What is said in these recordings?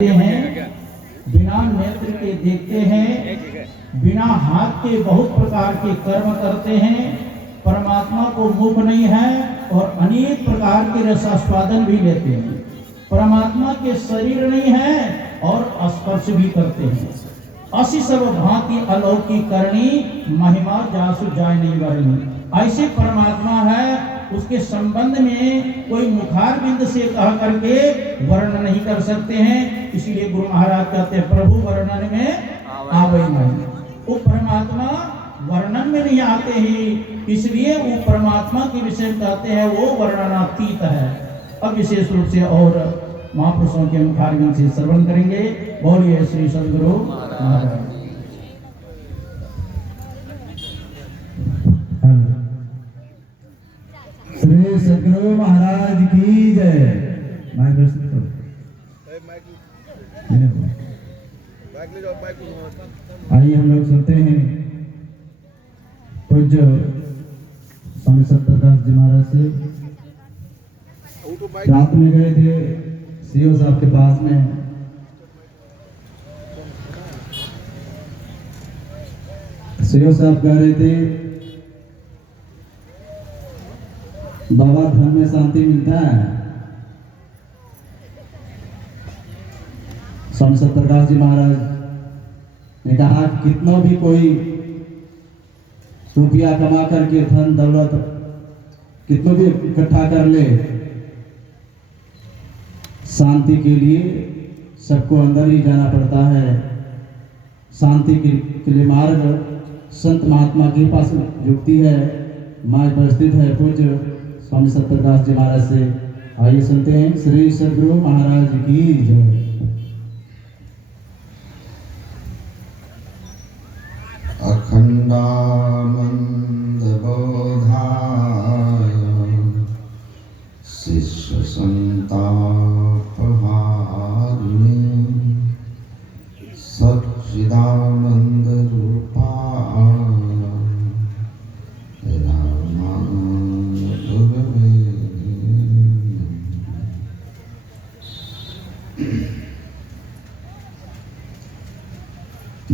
हैं, बिना नेत्र के देखते हैं, बिना हाथ के बहुत प्रकार के कर्म करते हैं, परमात्मा को मुख नहीं है और अनेक प्रकार के रसास्वादन भी लेते हैं। परमात्मा के शरीर नहीं है और स्पर्श भी करते हैं। असी सब भांति अलौकिक करनी, महिमा जासु जाय नहीं वर्णी। ऐसे परमात्मा है, उसके संबंध में कोई मुखार बिंद से कह करके वर्णन नहीं कर सकते हैं। इसलिए गुरु महाराज कहते हैं प्रभु वर्णन में आवे नहीं। वो परमात्मा वर्णन में नहीं आते ही, इसलिए वो परमात्मा के विषय कहते हैं वो वर्णनातीत है। अब विशेष रूप से और महापुरुषों के मुखार बिंद से श्रवण करेंगे। बोलिए श्री सद्गुरु महाराज। श्री सद्गुरु महाराज की जय। आइए हम लोग सुनते हैं पूज्य स्वामी सत्यदास जी महाराज से। रात में गए थे सीओ साहब के पास में, सीओ साहब कह रहे थे बाबा धर्म में शांति मिलता है। स्वामी सत्यदास जी महाराज ने कहा कितना भी कोई रुपया कमा करके धन दौलत कितना भी इकट्ठा कर ले, शांति के लिए सबको अंदर ही जाना पड़ता है। शांति के लिए मार्ग संत महात्मा के पास युक्ति है। मार्ग पर स्थित है पूज्य स्वामी सत्यदास जी महाराज से। आइए सुनते हैं श्री सद्गुरु महाराज की जय। अखंडानंद बोधाय शिष्य संताप हारिणे सच्चिदानंद रूपाय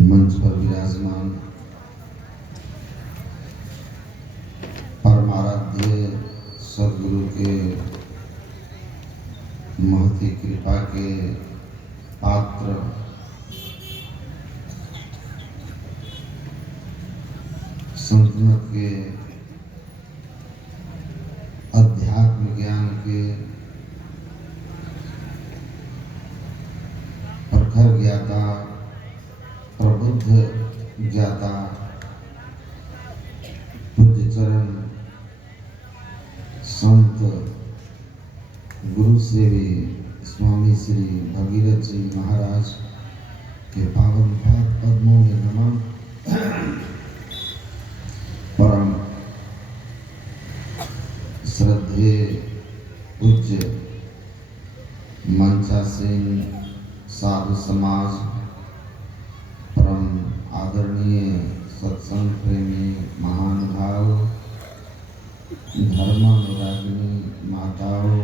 मंच पर विराजमान परमाराध्य सद्गुरु के महती कृपा के पात्र संतमत के अध्यात्म ज्ञान के प्रखर ज्ञाता प्रबुद्ध ज्ञाता पूज्य चरण संत गुरु सेवी स्वामी श्री भगीरथ जी महाराज के पावन पाद पद्मों में नमन। परम श्रद्धेय पूज्य मंचासीन साधु समाज, परम आदरणीय सत्संग प्रेमी महानुभाव, धर्मानुरागिनी माताओं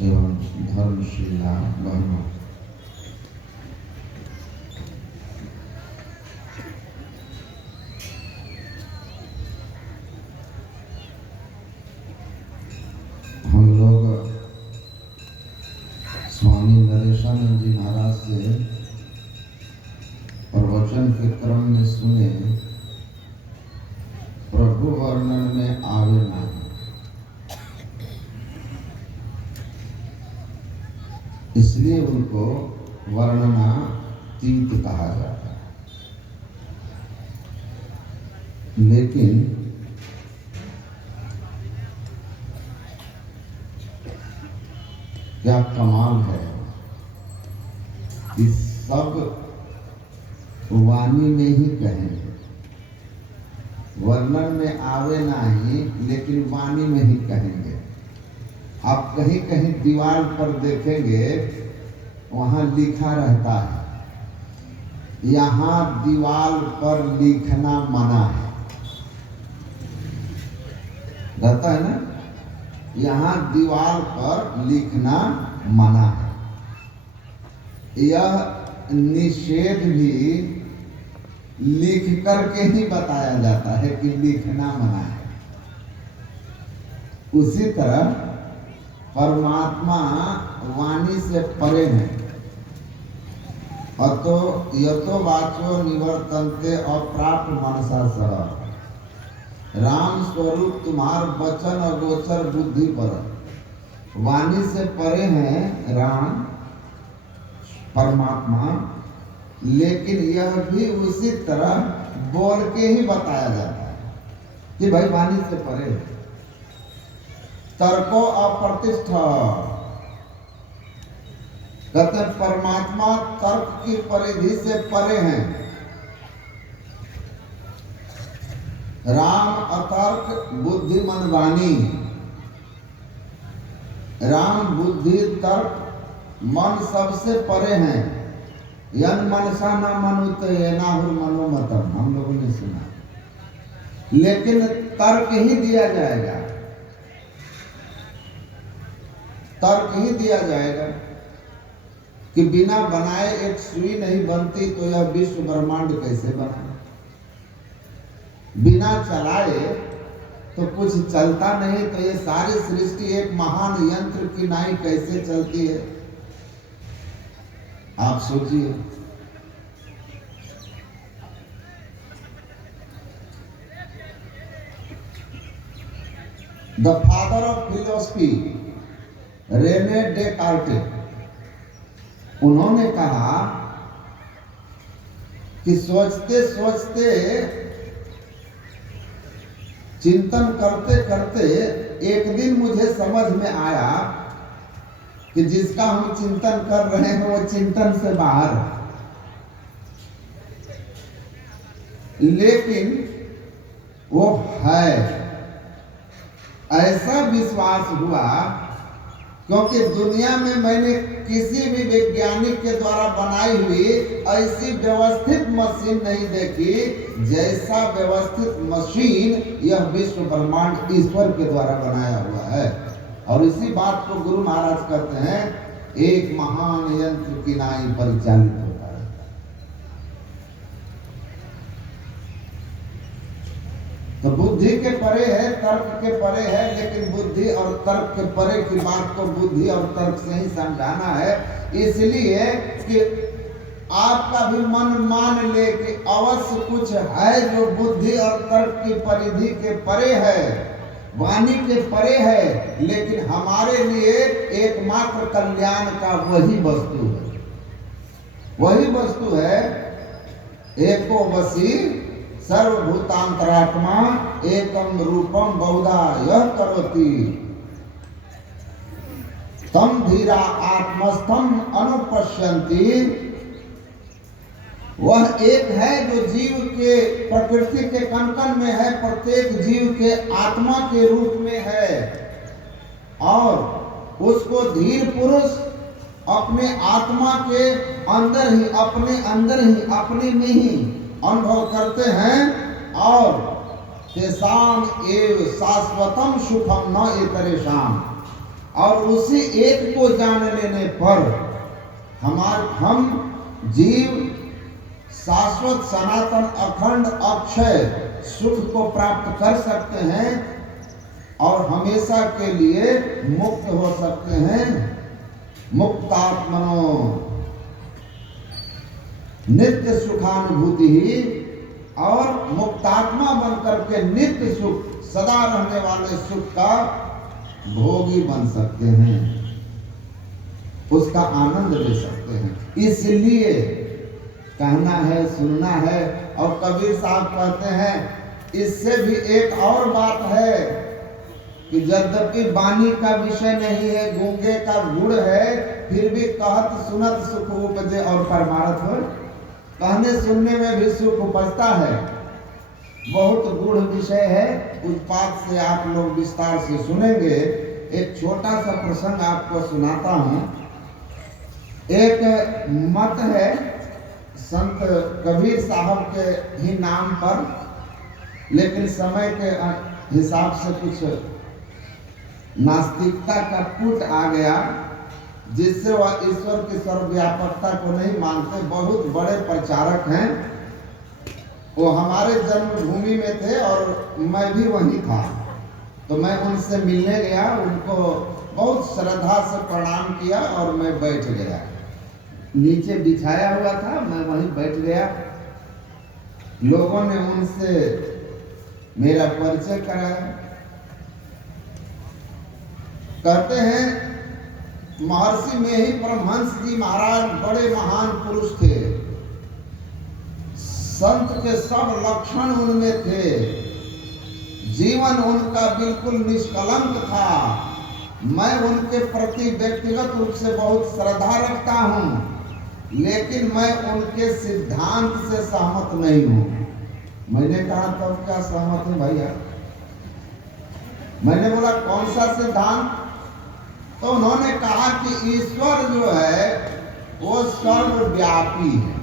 एवं धर्मशीला बहनों, हम लोग स्वामी नरेशानंद जी महाराज से प्रवचन के क्रम में सुने प्रभु वर्णन में आवे नहीं। इसलिए उनको वर्णनातीत कहा जाता है। लेकिन क्या कमाल है कि सब वाणी में ही कहेंगे, वर्णन में आवे नहीं लेकिन वाणी में ही कहेंगे। आप कहीं कहीं दीवार पर देखेंगे वहां लिखा रहता है, यहाँ दीवार पर लिखना मना है, रहता है ना, यहाँ दीवार पर लिखना मना है। यह निषेध भी लिख करके ही बताया जाता है कि लिखना मना है। उसी तरह परमात्मा वाणी से परे है। अतो यतो वाचो निवर्तन्ते अप्राप्त मनसा सह। राम स्वरूप तुम्हार वचन अगोचर बुद्धि पर। वाणी से परे हैं राम परमात्मा, लेकिन यह भी उसी तरह बोल के ही बताया जाता है कि भाई वाणी से परे है। तर्को अप्रतिष्ठ, कहते हैं परमात्मा तर्क की परिधि से परे हैं। राम अतर्क बुद्धि मन वाणी। राम बुद्धि तर्क मन सबसे परे हैं। यन मनसा न मनुत येनाहुर मनोमतम, हम लोगों ने सुना। लेकिन तर्क ही दिया जाएगा, तर्क ही दिया जाएगा कि बिना बनाए एक सुई नहीं बनती, तो यह विश्व ब्रह्मांड कैसे बना। बिना चलाए तो कुछ चलता नहीं, तो ये सारी सृष्टि एक महान यंत्र की नाई कैसे चलती है, आप सोचिए। The father of philosophy René Descartes, उन्होंने कहा कि सोचते सोचते चिंतन करते करते एक दिन मुझे समझ में आया कि जिसका हम चिंतन कर रहे हैं वो चिंतन से बाहर है। लेकिन वो है, ऐसा विश्वास हुआ क्योंकि दुनिया में मैंने किसी भी वैज्ञानिक के द्वारा बनाई हुई ऐसी व्यवस्थित मशीन नहीं देखी जैसा व्यवस्थित मशीन यह विश्व ब्रह्मांड ईश्वर के द्वारा बनाया हुआ है। और इसी बात को गुरु महाराज कहते हैं, एक महान यंत्र की नाई परिचालित होता है। तो बुद्धि के परे है, तर्क के परे है, लेकिन बुद्धि और तर्क के परे की बात को बुद्धि और तर्क से ही समझाना है। इसलिए कि आपका भी मन मान ले कि अवश्य कुछ है जो बुद्धि और तर्क की परिधि के परे है, वाणी के परे है, लेकिन हमारे लिए एकमात्र कल्याण का वही वस्तु है। वही वस्तु है एको वसी सर्वभूतांतरात्मा एकम रूपम बहुधा यह करोति तम धीरा आत्मस्थम अनुपश्यन्ति। वह एक है जो जीव के प्रकृति के कण-कण में है, प्रत्येक जीव के आत्मा के रूप में है, और उसको धीर पुरुष अपने आत्मा के अंदर ही, अपने अंदर ही, अपने में ही अनुभव करते हैं। और तेषाम एव शाश्वतम सुखम न इतरेषाम, और उसी एक को जान लेने पर हम जीव शाश्वत सनातन अखंड अक्षय सुख को प्राप्त कर सकते हैं और हमेशा के लिए मुक्त हो सकते हैं। मुक्तात्मनो नित्य सुखानुभूति ही, और मुक्तात्मा बनकर के नित्य सुख, सदा रहने वाले सुख का भोगी बन सकते हैं, उसका आनंद ले सकते हैं। इसलिए कहना है, सुनना है। और कबीर साहब कहते हैं इससे भी एक और बात है कि यद्यपि वाणी का विषय नहीं है, गूंगे का गुण है, फिर भी कहत सुनत सुख उपजे और परमार्थ हो। कहने सुनने में भी सुख उपजता है, बहुत गूढ़ विषय है। उस बात से आप लोग विस्तार से सुनेंगे। एक छोटा सा प्रसंग आपको सुनाता हूँ। एक मत है संत कबीर साहब के ही नाम पर, लेकिन समय के हिसाब से कुछ नास्तिकता का पुट आ गया जिससे वह ईश्वर की सर्वव्यापकता को नहीं मानते, बहुत बड़े प्रचारक हैं। वो हमारे जन्मभूमि में थे और मैं भी वहीं था, तो मैं उनसे मिलने गया, उनको बहुत श्रद्धा से प्रणाम किया और मैं बैठ गया। नीचे बिछाया हुआ था, मैं वहीं बैठ गया। लोगों ने उनसे मेरा परिचय कराया। कहते हैं महर्षि में ही परमहंस जी महाराज बड़े महान पुरुष थे, संत के सब लक्षण उनमें थे, जीवन उनका बिल्कुल निष्कलंक था। मैं उनके प्रति व्यक्तिगत रूप से बहुत श्रद्धा रखता हूँ, लेकिन मैं उनके सिद्धांत से सहमत नहीं हूँ। मैंने कहा तब क्या सहमत है भैया? मैंने बोला कौन सा सिद्धांत? तो उन्होंने कहा कि ईश्वर जो है वो सर्वव्यापी है,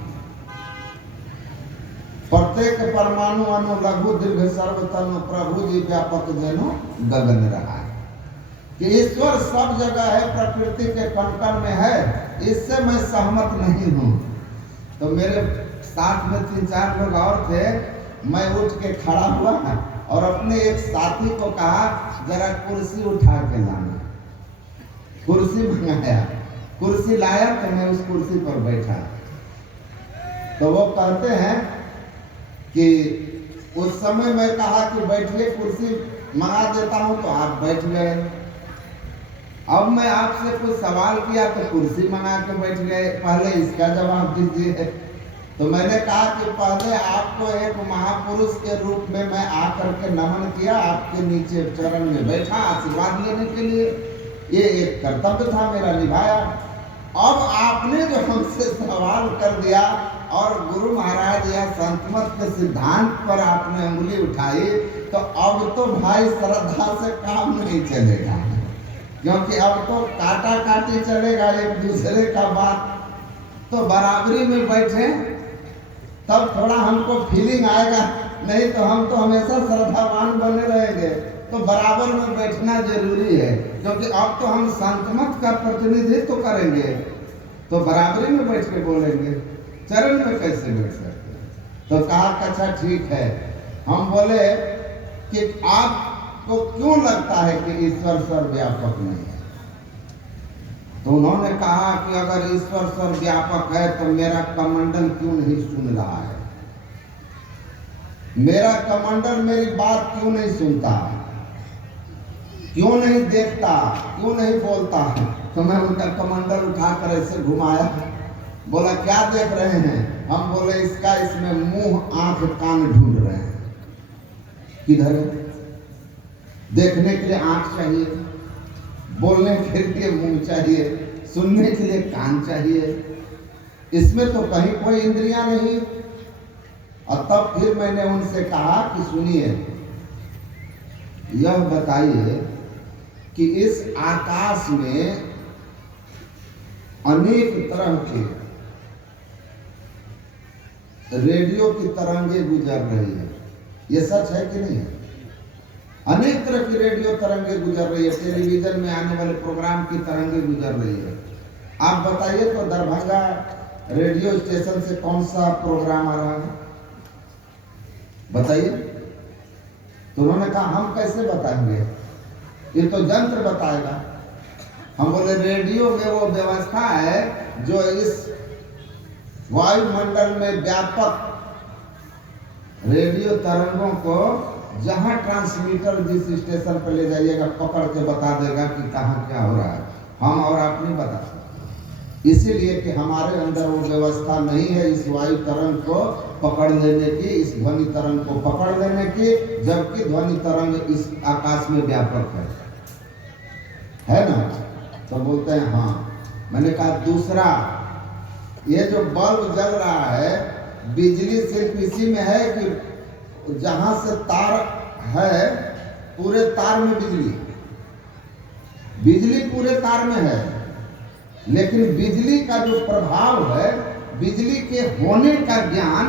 प्रत्येक परमाणु अणु लघु दीर्घ सर्वतनु प्रभु जी व्यापक जनो गगन रहा है, कि ईश्वर सब जगह है, प्रकृति के कण कण में है। इससे मैं सहमत नहीं हूँ। तो मेरे साथ में 3-4 लोग और थे। मैं उठ के खड़ा हुआ और अपने एक साथी को कहा जरा कुर्सी उठा के लाना। कुर्सी मंगाया, कुर्सी लाया तो मैं उस कुर्सी पर बैठा। तो वो कहते हैं कि उस समय मैं कहा कि बैठिए, कुर्सी मंगा देता हूं, तो आप बैठ गए। अब मैं आपसे कुछ सवाल किया तो कुर्सी मंगा के बैठ गए, पहले इसका जवाब दीजिए। तो मैंने कहा कि पहले आपको एक महापुरुष के रूप में मैं आकर के नमन किया, आपके नीचे चरण में बैठा आशीर्वाद लेने के लिए, ये एक कर्तव्य था मेरा, निभाया। अब आपने जो हमसे सवाल कर दिया और गुरु महाराज या संतमत के सिद्धांत पर आपने उंगली उठाई, तो अब तो भाई श्रद्धा से काम नहीं चलेगा, क्योंकि अब तो काटा काटी चलेगा एक दूसरे का बात। तो बराबरी में बैठे तब थोड़ा हमको फीलिंग आएगा, नहीं तो हम तो हमेशा श्रद्धावान बने रहेंगे। तो बराबर में बैठना जरूरी है, क्योंकि अब तो हम संतमत का प्रतिनिधित्व करेंगे, तो बराबरी में बैठ के बोलेंगे, चरण में कैसे बैठ सकते? तो कहा अच्छा ठीक है। हम बोले कि आपको क्यों लगता है कि ईश्वर सर्वव्यापक नहीं है? तो उन्होंने कहा कि अगर ईश्वर सर्वव्यापक है तो मेरा कमंडल क्यों नहीं सुन रहा है, मेरा कमंडल मेरी बात क्यों नहीं सुनता, क्यों नहीं देखता, क्यों नहीं बोलता? तो मैं उनका कमंडल उठाकर ऐसे घुमाया, बोला क्या देख रहे हैं? हम बोले इसका इसमें मुंह आंख कान ढूंढ रहे हैं। किधर है? देखने के लिए आंख चाहिए, बोलने के लिए मुंह चाहिए, सुनने के लिए कान चाहिए, इसमें तो कहीं कोई इंद्रियां नहीं। और तब फिर मैंने उनसे कहा कि सुनिए, यह बताइए कि इस आकाश में अनेक तरह के रेडियो की तरंगे गुजर रही है, ये सच है कि नहीं? अनेक तरह की रेडियो तरंगे गुजर रही है, टेलीविजन में आने वाले प्रोग्राम की तरंगे गुजर रही है। आप बताइए तो दरभंगा रेडियो स्टेशन से कौन सा प्रोग्राम आ रहा है, बताइए। तो उन्होंने कहा हम कैसे बताएंगे, ये तो यंत्र बताएगा। हम बोले रेडियो में वो व्यवस्था है जो इस वायुमंडल में व्यापक रेडियो तरंगों को जहां ट्रांसमीटर जिस स्टेशन पर ले जाइएगा पकड़ के बता देगा कि कहाँ क्या हो रहा है। हम और आप नहीं बता सकते, इसीलिए कि हमारे अंदर वो व्यवस्था नहीं है इस वायु तरंग को पकड़ लेने की, इस ध्वनि तरंग को पकड़ लेने की, जबकि ध्वनि तरंग इस आकाश में व्यापक है ना? तो बोलते हैं हाँ। मैंने कहा दूसरा, ये जो बल्ब जल रहा है, बिजली सिर्फ इसी में है कि जहां से तार है पूरे तार में बिजली पूरे तार में है, लेकिन बिजली का जो प्रभाव है, बिजली के होने का ज्ञान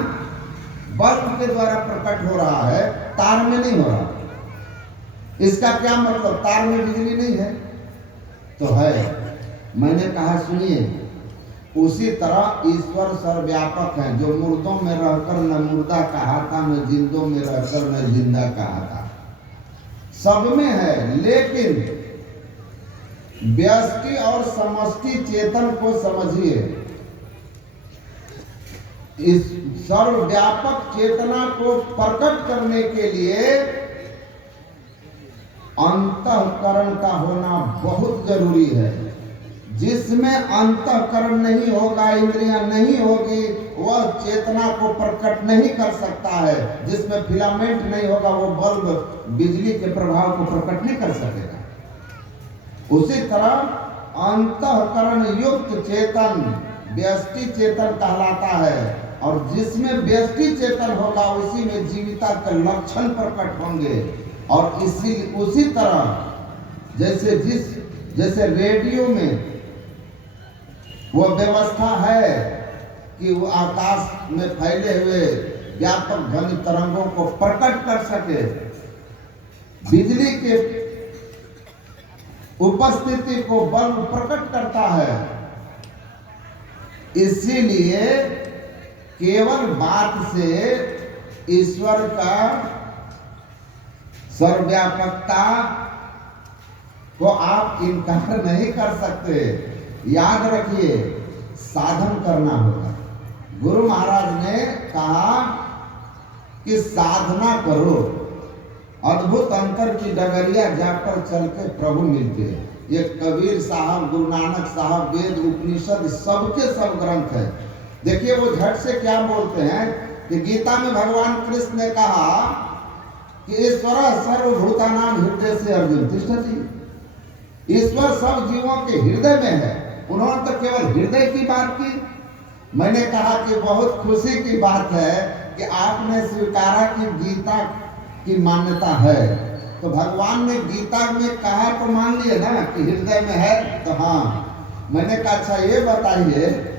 बल्ब के द्वारा प्रकट हो रहा है, तार में नहीं हो रहा। इसका क्या मतलब? तार में बिजली नहीं है तो है, मैंने कहा सुनिए, उसी तरह ईश्वर सर्वव्यापक है। जो मुर्दों में रहकर न मुर्दा कहा था, न जिंदों में रहकर न जिंदा कहा था, सब में है। लेकिन व्यष्टि और समष्टि चेतन को समझिए। इस सर्वव्यापक चेतना को प्रकट करने के लिए अंतःकरण का होना बहुत जरूरी है। जिसमें अंतःकरण नहीं होगा, इंद्रियां नहीं होगी, वह चेतना को प्रकट नहीं कर सकता है। जिसमें फिलामेंट नहीं होगा, वो बल्ब बिजली के प्रभाव को प्रकट नहीं कर सकेगा। उसी तरह अंतःकरण युक्त चेतन व्यष्टि चेतन कहलाता है। और जिसमें व्यष्टि चेतन होगा, उसी में जीविता के लक्षण प्रकट होंगे। और उसी तरह जैसे रेडियो में वो व्यवस्था है कि वो आकाश में फैले हुए व्यापक ध्वनि तरंगों को प्रकट कर सके, बिजली के उपस्थिति को बल्ब प्रकट करता है। इसीलिए केवल बात से ईश्वर का सर्वव्यापकता को आप इनकार नहीं कर सकते। याद रखिए, साधन करना होगा। गुरु महाराज ने कहा कि साधना करो, अद्भुत अंतर की डगरिया जाकर चल के प्रभु मिलते हैं। ये कबीर साहब, गुरु नानक साहब, वेद उपनिषद सबके सब ग्रंथ है। देखिए वो झट से क्या बोलते हैं कि गीता में भगवान कृष्ण ने कहा कि ईश्वर सर्वभूतानां हृदय से अर्जुन तिष्ठति। ईश्वर सब जीवों के हृदय में है। उन्होंने तो केवल हृदय की बात की। मैंने कहा कि बहुत खुशी की बात है कि आपने स्वीकारा कि गीता की मान्यता है। तो भगवान ने गीता में कहा तो मान लिए ना कि हृदय में है। तो हाँ, मैंने कहा अच्छा ये बताइए,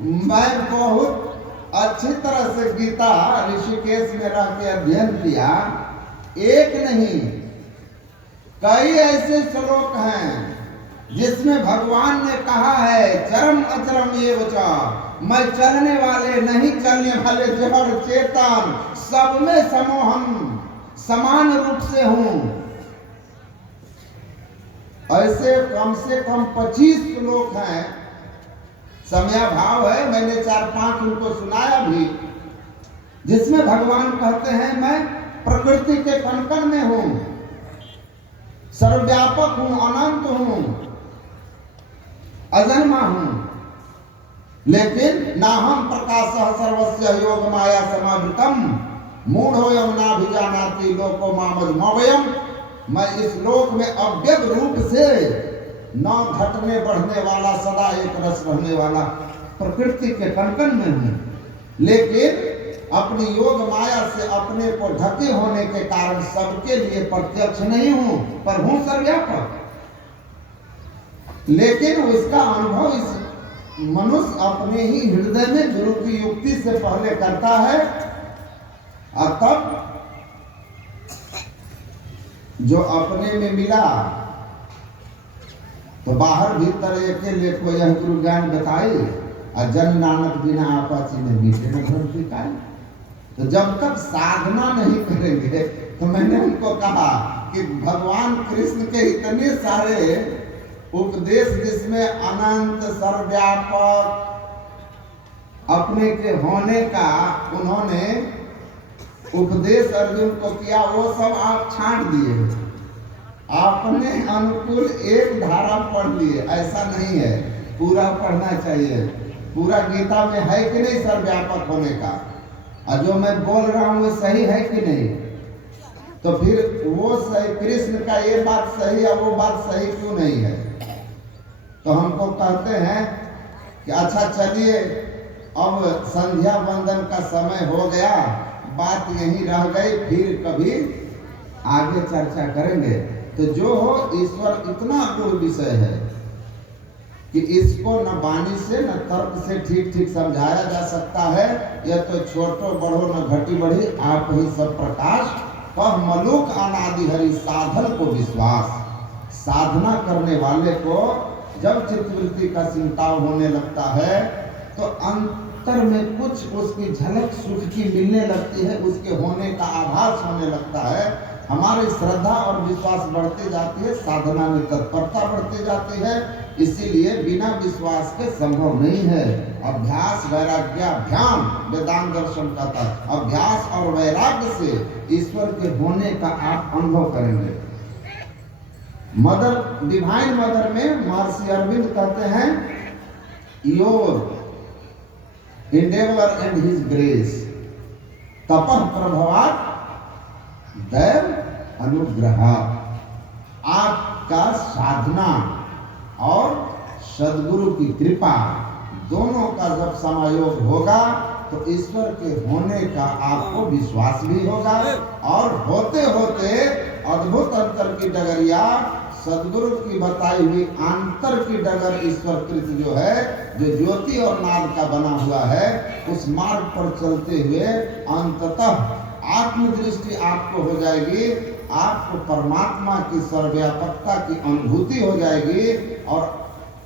मैं बहुत अच्छी तरह से गीता ऋषिकेश में रह के अध्ययन किया। एक नहीं, कई ऐसे श्लोक हैं जिसमें भगवान ने कहा है चरम अचरम ये बचा, मैं चलने वाले नहीं चलने वाले जड़ चेतन सब में समोहम समान रूप से हूं। ऐसे कम से कम 25 श्लोक हैं। समयाभाव है, मैंने 4-5 उनको सुनाया भी, जिसमें भगवान कहते हैं मैं प्रकृति के कण-कण में हूं, सर्वव्यापक हूं, अनंत हूं, अजन्मा हूं। लेकिन नाहम प्रकाशः सर्वस्य योग माया समावृतम मूढ़ोऽयं नाभिजानाति लोको मामजमव्ययम्। मैं इस लोक में अव्यक्त रूप से न घटने बढ़ने वाला, सदा एक रस रहने वाला प्रकृति के कण-कण में हूं। लेकिन अपनी योग माया से अपने को ढके होने के कारण सबके लिए प्रत्यक्ष नहीं हूं, पर हूं सर्वव्यापक। लेकिन उसका अनुभव इस मनुष्य अपने ही हृदय में गुरु की युक्ति से पहले करता है, और तब जो अपने में मिला तो बाहर भीतर एक लेखो यह गुरु ज्ञान बताई, और जन नानक बिना आपसी ने बीते न घर पिताई। तो जब तक साधना नहीं करेंगे, तो मैंने उनको कहा कि भगवान कृष्ण के इतने सारे उपदेश जिसमें अनंत सर्वव्यापक अपने के होने का उन्होंने उपदेश अर्जुन को किया, वो सब आप छांट दिए, अपने अनुकूल एक धारा पढ़ लिए। ऐसा नहीं है, पूरा पढ़ना चाहिए। पूरा गीता में है कि नहीं सर्वव्यापक होने का, और जो मैं बोल रहा हूँ वो सही है कि नहीं? तो फिर वो सही, कृष्ण का ये बात सही है, वो बात सही क्यों नहीं है? तो हमको कहते हैं कि अच्छा चलिए अब संध्या वंदन का समय हो गया, बात यहीं रह गई, फिर कभी आगे चर्चा करेंगे। तो जो हो, ईश्वर इतना दूर विषय है कि इसको न वाणी से न तर्क से ठीक ठीक समझाया जा सकता है। यह तो छोटो बड़ो न घटी बढ़ी, आप ही सब प्रकाश पह मलुक अनादि हरि साधन को विश्वास। साधना करने वाले को जब चित्तवृत्ति का सिमटाव होने लगता है तो अंतर में कुछ उसकी झलक सुख की मिलने लगती है, उसके होने का आभास होने लगता है। हमारी श्रद्धा और विश्वास बढ़ते जाती है, साधना में तत्परता बढ़ती जाती है। इसीलिए बिना विश्वास के संभव नहीं है। अभ्यास वैराग्याभ्याम वेदांत दर्शन कहता है, अभ्यास और वैराग्य से ईश्वर के होने का आप अनुभव करेंगे। मदर डिवाइन मदर में महर्षि अरविंद कहते हैं, your endeavor and his grace तपः प्रभवात् दैव अनुग्रह। आपका साधना और सद्गुरु की कृपा दोनों का जब समायोग होगा तो ईश्वर के होने का आपको विश्वास भी होगा, और होते होते अद्भुत अंतर की डगरिया सद्गुरु की बताई हुई आंतर की डगर ईश्वरकृत जो है, जो ज्योति और नाद का बना हुआ है, उस मार्ग पर चलते हुए अंततः आत्मदृष्टि आपको हो जाएगी, आपको परमात्मा की सर्वव्यापकता की अनुभूति हो जाएगी, और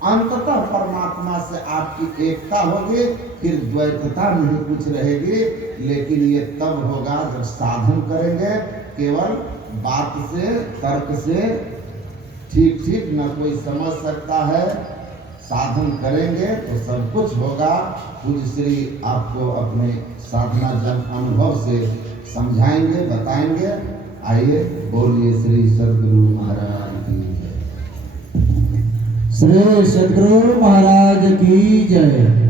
अंततः परमात्मा से आपकी एकता होगी, फिर द्वैतता नहीं कुछ रहेगी। लेकिन ये तब होगा जब साधन करेंगे, केवल बात से तर्क से ठीक ठीक न कोई समझ सकता है। साधन करेंगे तो सब कुछ होगा। पूज्य श्री आपको अपने साधना जन अनुभव से समझाएंगे, बताएंगे। आइए बोलिए श्री सद्गुरु महाराज की जय। श्री सद्गुरु महाराज की जय।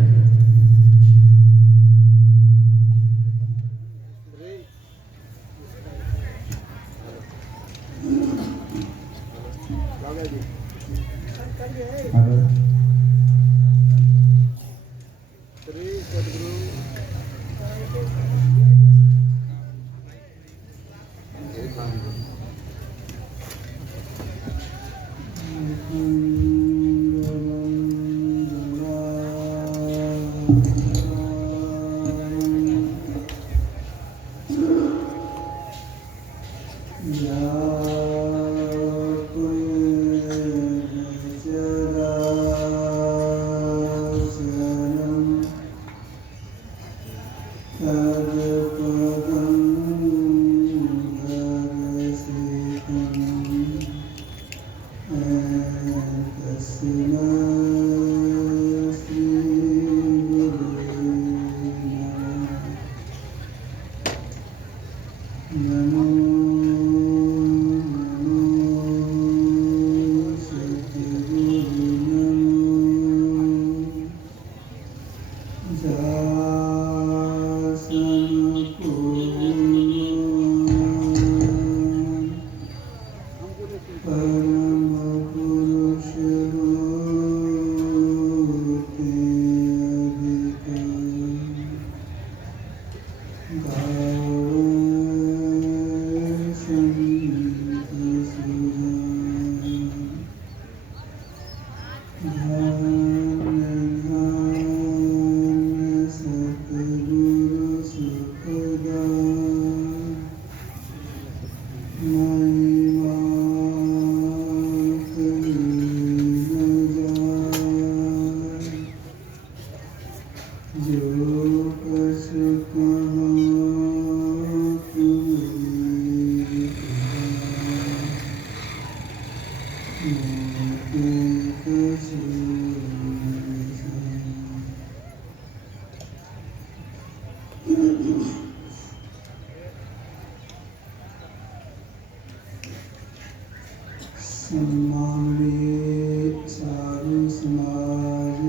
सम्माननीय साधु समाज,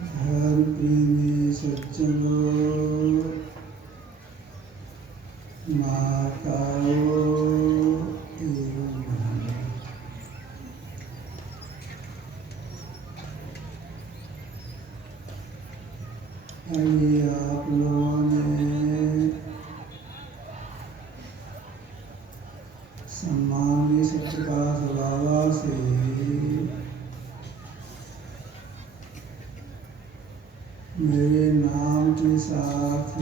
धर्म प्रेमी सज्जनों, माताओं एवं बहनों, आइए आप लोगों ने सम्माननीय सत्यप्रकाश बाबा से मेरे नाम के साथ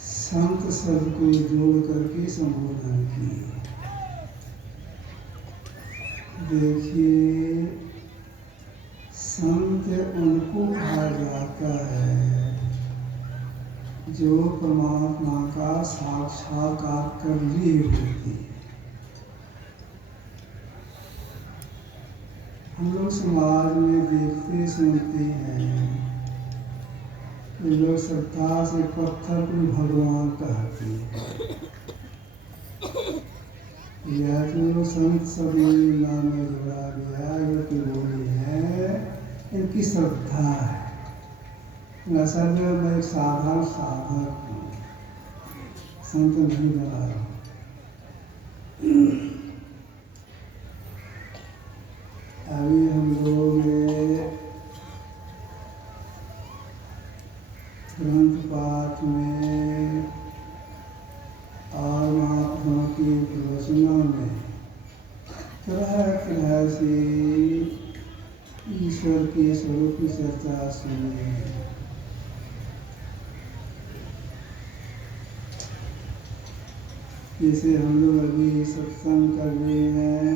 संत शब्द को जोड़ करके संबोधन किए। देखिए, संत उनको कहा जाता है जो परमात्मा का साक्षात्कार कर लिए होते हैं। हम लोग समाज में देखते सुनते हैं कि लोग श्रद्धा से पत्थर को भगवान कहते हैं, या तो संत सम्मेलन में जुड़ा गया जो कि बोली है, इनकी श्रद्धा है। असल में मैं एक साधारण साधक हूँ, संत नहीं बना रहा हूँ। अभी हम लोग ग्रंथ पाठ में और महात्मा की प्रवचनों में तरह तरह से ईश्वर के स्वरूप की चर्चा सुनी है। जैसे हम लोग अभी सत्संग कर रहे हैं,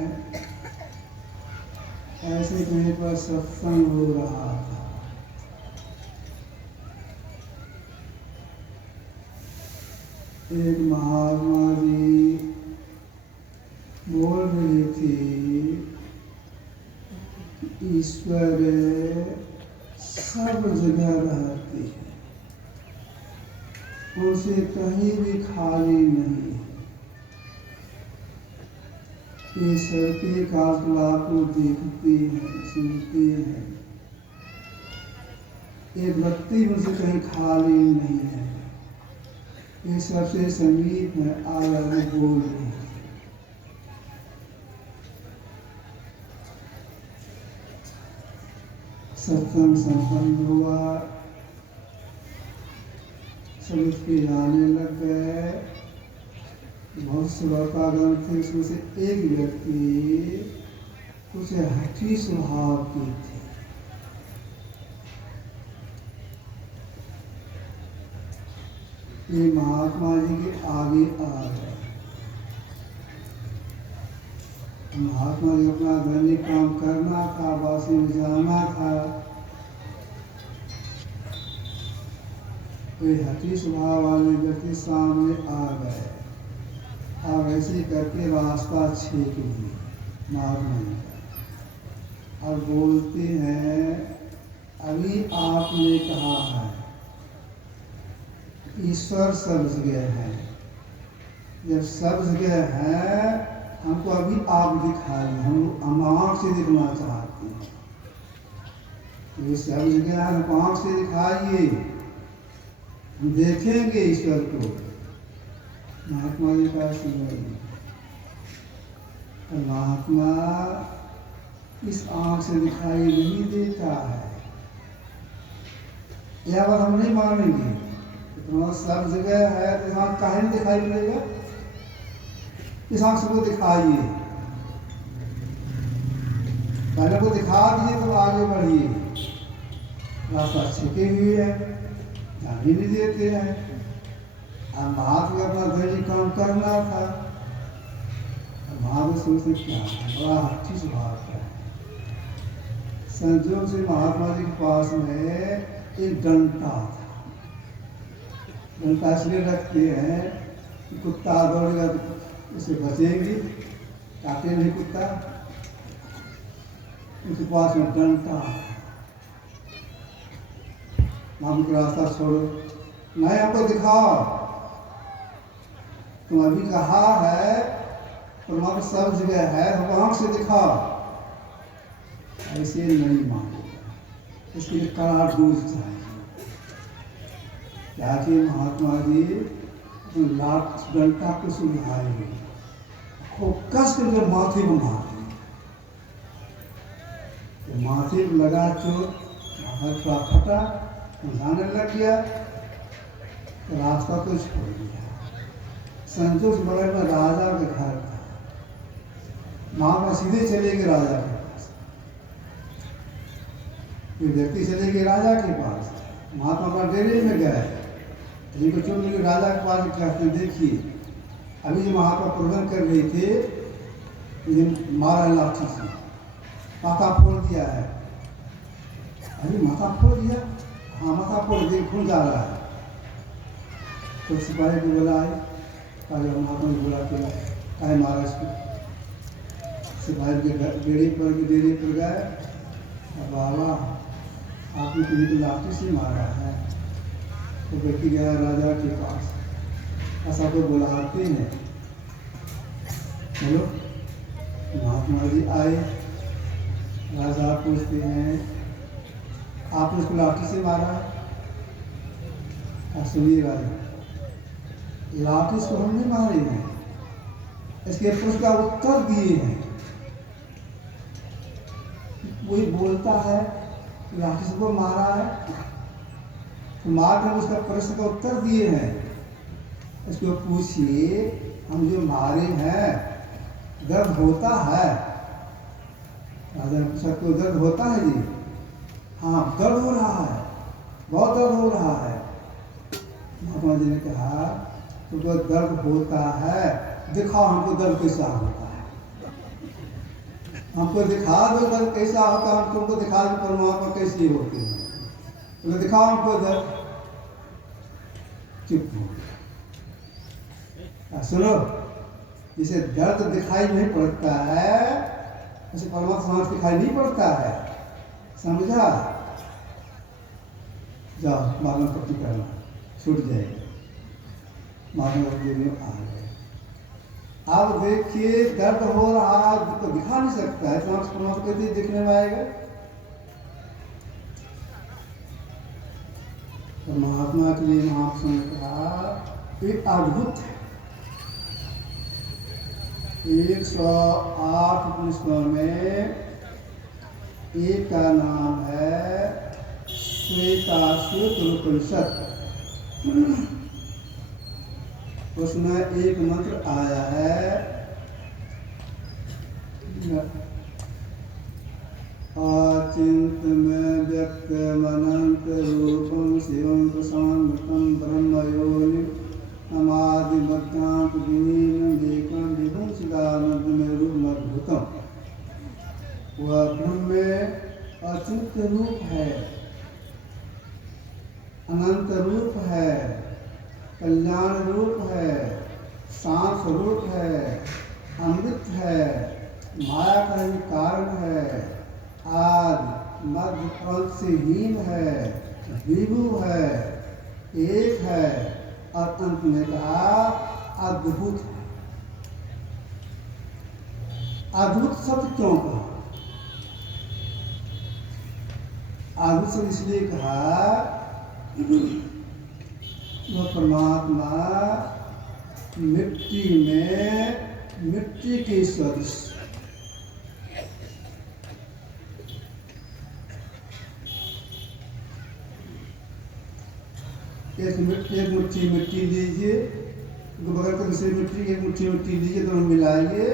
ऐसे कहीं पर सत्संग हो रहा था। एक महात्मा जी बोल रही थी, ईश्वर सब जगह रहते हैं, उनसे कहीं भी खाली नहीं। ईश्वर के कार्यकलाप को देखते हैं, सुनते हैं, एक व्यक्ति उनसे कहीं खाली नहीं है। ये सबसे संगीत में आगे बोल रहे हैं। सत्संग संपन्न हुआ, सब उसके जाने लग गए। बहुत श्रोतागण थे, उसमें से एक व्यक्ति कुछ हठी स्वभाव की थी। ये महात्मा जी के आगे आ गए। महात्मा जी अपना दैनिक काम करना था, वासी में जाना था। कोई हठी स्वभाव वाले व्यक्ति सामने आ गए और ऐसे करके रास्ता छीन लिए महात्मा जी का, और बोलते हैं, अभी आपने कहा है ईश्वर सब जगह है। जब सब जगह है, हमको अभी आप दिखाइए, हम आँख से दिखना चाहते हैं। ये सब जगह है, हमको आँख से दिखाइए, हम देखेंगे ईश्वर को। महात्मा जी का सुनिए, महात्मा इस आँख से दिखाई नहीं देता है, यह बात हम नहीं मानेंगे। तो सब जगह है, तो यहाँ काहे नहीं दिखाई पड़ेगा? इस आँख से वो दिखाइए, पहले वो दिखा दिए तो आगे बढ़िए। रास्ता छिपे हुए है, ध्यान ही नहीं देते हैं। अब महात्मा अपना दैनिक काम करना था, महात्मा सोचते क्या है, बड़ा अच्छी स्वभाव का है। संजोग से महात्मा जी के पास में एक डंडा था। डंडा इसलिए रखते हैं कि कुत्ता दौड़ेगा तो उसे बचेंगे, काटे नहीं कुत्ता। उसके पास में डंडा, मामू का रास्ता छोड़ो, नहीं हमको दिखाओ, तुम अभी कहा है परमात्मा सब जगह है, हम आँख से दिखाओ। ऐसे नहीं मानेगा, इसके लिए कड़ा डोज चाहिए। क्या कि महात्मा जी तो लाठ डंडा को सुलझाएंगे, खूब कस कर जब माथे को मारे, तो माथे को लगा चोट, माथा फटा, जाने लग गया, तो रास्ता तो छोड़ दिया। संतोष बगल में राजा का घर था, महात्मा सीधे चले गए राजा के पास। ये व्यक्ति चले गए राजा के पास, महात्मा का डेरे में गए। ये बच्चों ने राजा के पास कहते, देखिए अभी जो महात्मा प्रबंध कर रहे थे, मुझे मारा लाठी से, माथा फोड़ दिया है। अरे माथा फोड़ दिया? हाँ माथा फोड़ दिया, खून जा रहा है। तो सिपाही को बुलाए, महात्मा ने बोला कि काहे मारा इसको। सिपाही के डेरे पर गए, बाबा आपने किसी को लाठी से मारा है। तो व्यक्ति गया राजा के पास, ऐसा को बुलाते हैं। चलो महात्मा जी आए, राजा पूछते हैं आपने उसको लाठी से मारा? सुनिए राजा, लाठी से हम नहीं मारे हैं, इसके प्रश्न का उत्तर दिए हैं। वही बोलता है लाठी से को मारा है, तो मार कर उसका प्रश्न का उत्तर दिए हैं। इसको पूछिए हम जो मारे हैं दर्द होता है? राजा ने पूछा तो दर्द होता है जी? हाँ दर्द हो रहा है, बहुत दर्द हो रहा है। महात्मा जी ने कहा तो दर्द होता है, दिखाओ हमको दर्द कैसा होता है, हमको दिखा दो दर्द कैसा होता है, हम तुमको दिखा दो परमात्मा कैसी होती है, तो दिखाओ हमको दर्द। चुप हो सुनो, जिसे दर्द दिखाई नहीं पड़ता है उसे परमात्मा दिखाई नहीं पड़ता है, समझा? जाओ मालूम पट्टी करना, छूट जाएगा। मालूम आ गए। अब देखिए दर्द हो रहा है तो दिखा नहीं सकता है, परमात्मा कैसे दिखने में आएगा? तो महात्मा के लिए महात्मा ने कहा एक अद्भुत है। 108 उपनिषदों में एक का नाम है श्वेताश्वेत उपनिषद। उसमें एक मंत्र आया है अचिंत में व्यक्त मनंत रूपम शिवम प्रशांतम ब्रह्मयोनि अमादि मध्यांत विहीन विभुम चिदानंद में रूप अद्भुतम। वह ब्रह्म में अचिंत रूप है, अनंत रूप है, कल्याण रूप है, शांत स्वरूप है, अमृत है, माया का ही कारण है, आदि मध्य अंत से हीन है, विभु है, एक है और अंत में कहा अद्भुत है। अद्भुत शब्द क्यों कहा? अद्भुत शब्द इसलिए कहा वह परमात्मा मिट्टी में मिट्टी के सदृश, एक मुट्ठी मिट्टी लीजिए, बगल के दूसरी मिट्टी एक मुट्ठी मिट्टी लीजिए, दोनों मिलाइए,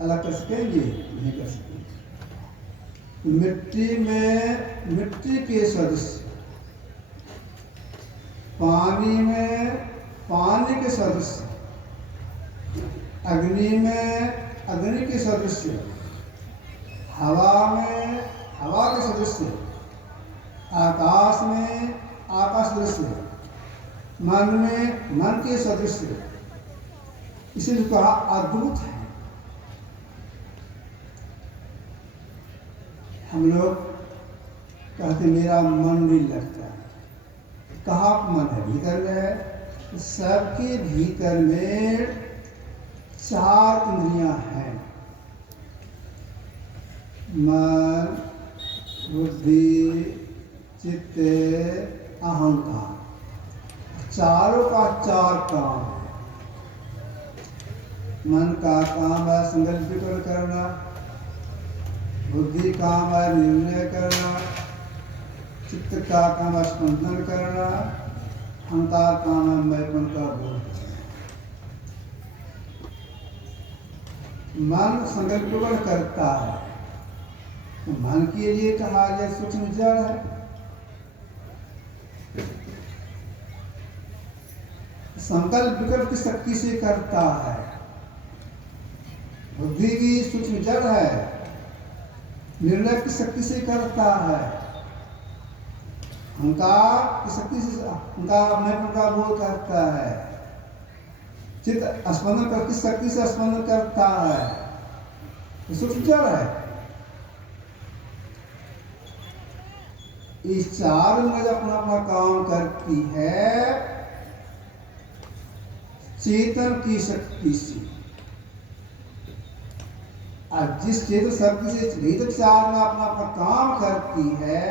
अलग कर सकेंगे? नहीं कर सकेंगे। मिट्टी में मिट्टी के सदृश, पानी में पानी के सदृश, अग्नि में अग्नि के सदृश, हवा में हवा के सदृश, आकाश में आकाश सदृश, मन में मन के सदृश, इसीलिए कहा अद्भुत है। हम लोग कहते मेरा मन नहीं लगता, कहाँ मन है? भीतर में है। सबके भीतर में 4 इंद्रियां हैं, मन, बुद्धि, चित्त, अहंकार। चारों का 4 काम है। मन का काम है संकल्प विकल्प करना, बुद्धि काम है निर्णय करना, चित्त का काम है स्पंदन करना, अहंकार काम है मैंपन का बोध। मन संकल्प विकल्प करता है, तो मन के लिए कहा गया सूक्ष्म जड़ है। संकल्प विकल्प की शक्ति से करता है। बुद्धि की सूक्ष्म जड़ है, निर्णय की शक्ति से करता है, अहंकार की शक्ति से अहंकार अपने प्रकार बोध करता है, चित्त स्पंदन कर किस शक्ति से स्पंदन करता है, ये सूक्ष्म जड़ है। इस चार में अपना अपना काम करती है चेतन की शक्ति से। और जिस चेतन शक्ति से चेतन चार में अपना अपना काम करती है,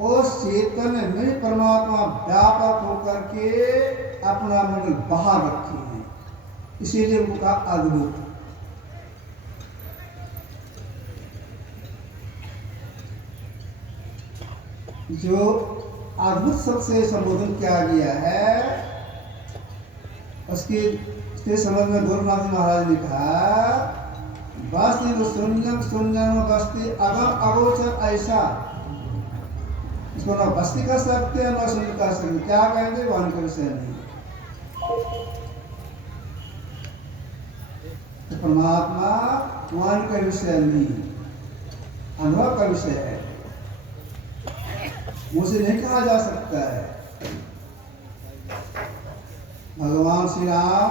उस चेतन में परमात्मा व्यापक होकर के अपना मंडल बाहर रखे हैं, इसीलिए उनका अद्भुत। जो अद्भुत शब्द से संबोधन किया गया है, उसके संबंध में गोरखनाथ जी महाराज ने कहा, बस्ती वो शून्यम शून्यम बस्ती अगम अगोचर ऐसा। इसको ना बस्ती कर सकते हैं ना शून्य कर सकते, क्या कहेंगे वन का विषय नहीं। तो परमात्मा वन का विषय नहीं, अनुभव का विषय है, मुझसे नहीं कहा जा सकता है। भगवान श्री राम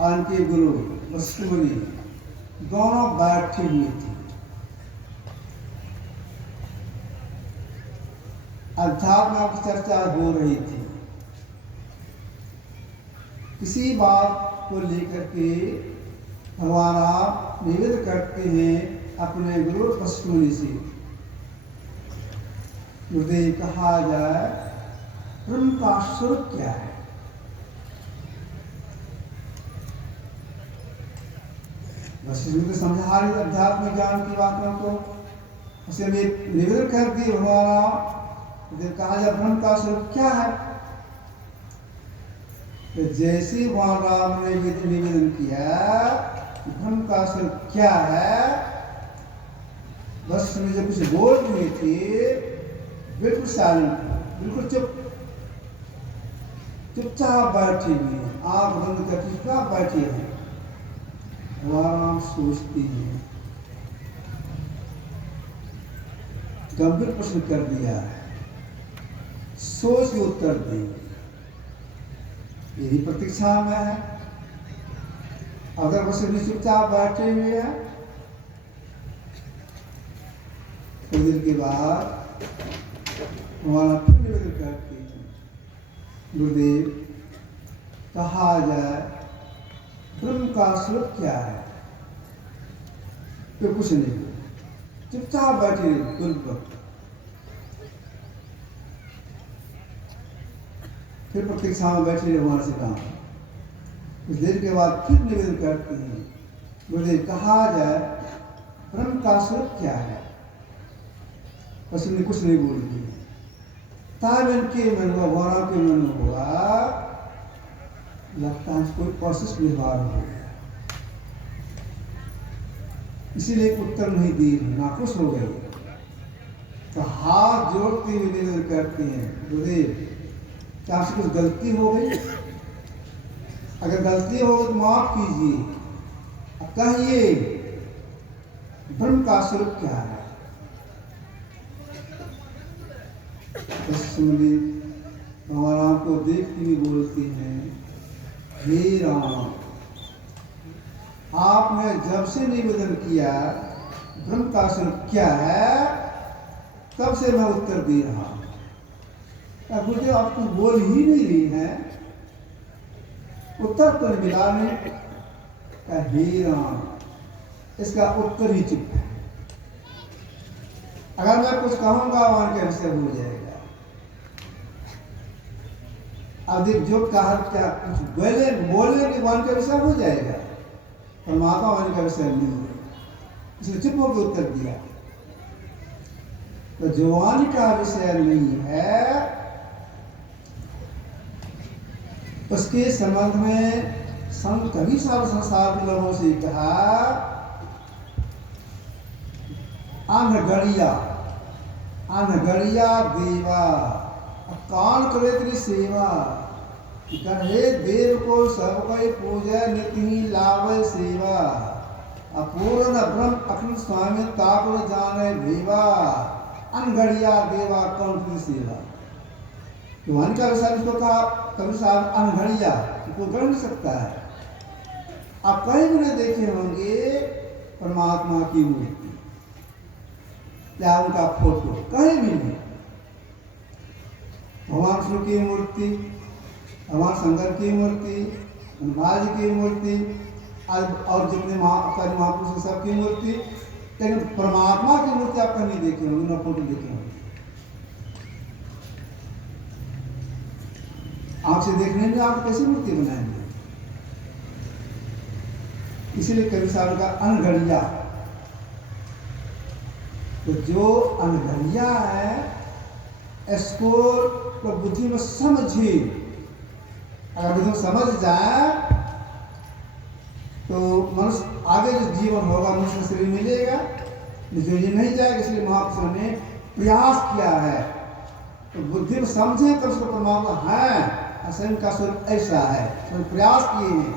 और उनके गुरु वशिष्ठ मुनि दोनों बैठे हुए थे। अध्यात्म की चर्चा हो रही थी। किसी बात को लेकर के भगवान आप निवेदन करते हैं अपने गुरु वशिष्ठ मुनि से, गुरुदेव कहा जाए ब्रह्म का स्वरूप क्या है। वशिष्ठ मुनि समझा रहे अध्यात्म ज्ञान की बातों को, उसे निवेदन कर दिए भगवान कहा जाए ब्रह्म का स्वरूप क्या है। तो जैसे भगवान राम ने निवेदन किया ब्रह्म का स्वरूप क्या है, वशिष्ठ मुनि जब कुछ बोल रहे थे बिल्कुल साइलेंट, बिल्कुल चुपचाप बैठे हुए, आंख बंद करके चुपचाप बैठे हैं। आराम सोचती हैं, गंभीर प्रश्न कर दिया है, सोच के उत्तर देंगे, यही प्रतीक्षा में है। अगर वह चुपचाप बैठे हुए हैं, कुछ देर के बाद हमारा फिर निवेदन करते हैं, गुरुदेव कहा जाए ब्रह्म का स्वरूप क्या है। तो कुछ नहीं, चुपचाप बैठे बिल्कुल। फिर प्रतीक्षा में बैठे रहे वहां से काम। कुछ देर के बाद फिर निवेदन करते हैं, गुरुदेव कहा जाए ब्रह्म का स्वरूप क्या है। बस उन्हें कुछ नहीं बोल दिया। तब इनके मन में वारा के मन में हुआ लगता है कोई प्रोसेस व्यवहार हो गया, इसीलिए उत्तर नहीं दी, नाखुश हो गई। तो हाथ जोड़ते हुए निवेदन करते हैं, गुरुदेव क्या आपसे कुछ गलती हो गई? अगर गलती हो तो माफ कीजिए, अब कहिए ब्रह्म का स्वरूप क्या है। भगवान आपको देखती हुई बोलती हैं, हे राम, आपने जब से निवेदन किया ब्रह्म का स्वरूप क्या है, तब से मैं उत्तर दे रहा हूं। गुरुदेव आप कुछ बोल ही नहीं रही हैं, उत्तर तो मिला नहीं। हे राम, इसका उत्तर ही चुप है। अगर मैं कुछ कहूंगा वहां के विषय हो जाएगा। अब जो कहा क्या कुछ बोले कि वन का विषय हो जाएगा, परमात्मा वन का विषय नहीं है, इसलिए चुप होकर उत्तर दिया। तो जो वन का विषय नहीं है उसके संबंध में संत कभी सारे संसार के लोगों से कहा, अनगढ़िया देवा कान करे तेरी सेवा, कहे देव को सब कोई पूजा नित ही लावे सेवा। अपूर्ण ब्रह्म अखंड स्वामी तापुर जाने भेवा अनगढ़िया देवा कौन की सेवा। भगवान का विषय इसको कहा कबीर साहब अनगढ़िया, इसको गढ़ नहीं सकता है। आप कहीं भी नहीं देखे होंगे परमात्मा की मूर्ति या उनका फोटो, कहीं भी नहीं। भगवान शिव की मूर्ति, भगवान शंकर की मूर्ति, हनुमान जी की मूर्ति और जितने महापुरुष सबकी मूर्ति, लेकिन परमात्मा की मूर्ति आप कहीं देखे होंगे, ना फोटो देखे होंगे। आंख से देखने में आप कैसी मूर्ति बनाएंगे? इसीलिए कवि साहब का अनगढ़िया, तो जो अनगढ़िया है इसको तो बुद्धि में समझे, अगर बुद्धि में समझ जाए तो मनुष्य आगे जो जीवन होगा मनुष्य शरीर मिलेगा, जो ये नहीं जाएगा। इसलिए महापुरुषों ने प्रयास किया है, तो बुद्धि में समझे तो उसको परमात्मा है, स्वयं का स्वरूप ऐसा है, तो प्रयास किए हैं।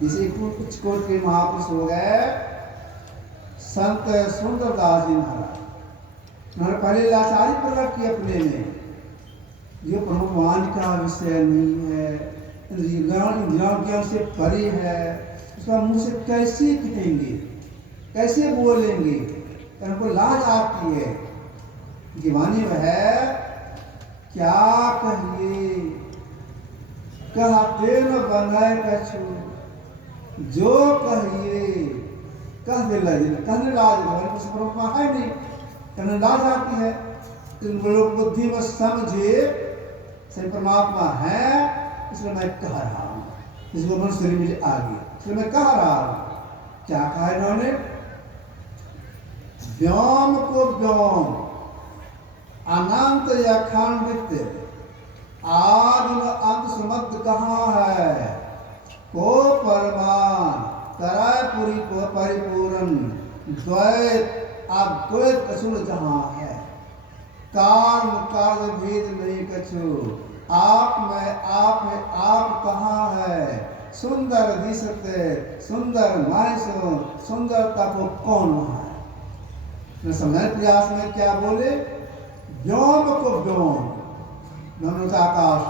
जैसे कुछ कोट के महापुरुष हो गए संत सुंदरदास जी महाराज, उन्होंने पहले लाचारी प्रकट की अपने में, जो भगवान का विषय नहीं है, ज्ञान से परे है, उसका मुंह से कैसे कहेंगे, कैसे बोलेंगे, उनको लाज आती है। दीवानी में है क्या कहिए कहते न बनाए कछु, जो कहिए कह दे लगे, कहने लाज परमात्मा है नहीं, कहने लाज आती है। इन लोग बुद्धि में समझे सही परमात्मा है, इसलिए मैं कह रहा हूँ, इसको मनुष्य मुझे आ गया, इसलिए मैं कह रहा हूँ। क्या कहा इन्होंने? व्योम को व्योम अनंत अखंडित आदि में अंत सुमत कहाँ है, को परमान कराय पूरी परिपूर्ण द्वैत अद्वैत असुर जहाँ है, कार्य कार्य भेद नहीं कछु, आप में आप कहाँ है, सुंदर दिशते सुंदर मायसो सुंदरता को कौन है। समय प्रयास में क्या बोले? व्योम को व्योम, नमोता आकाश,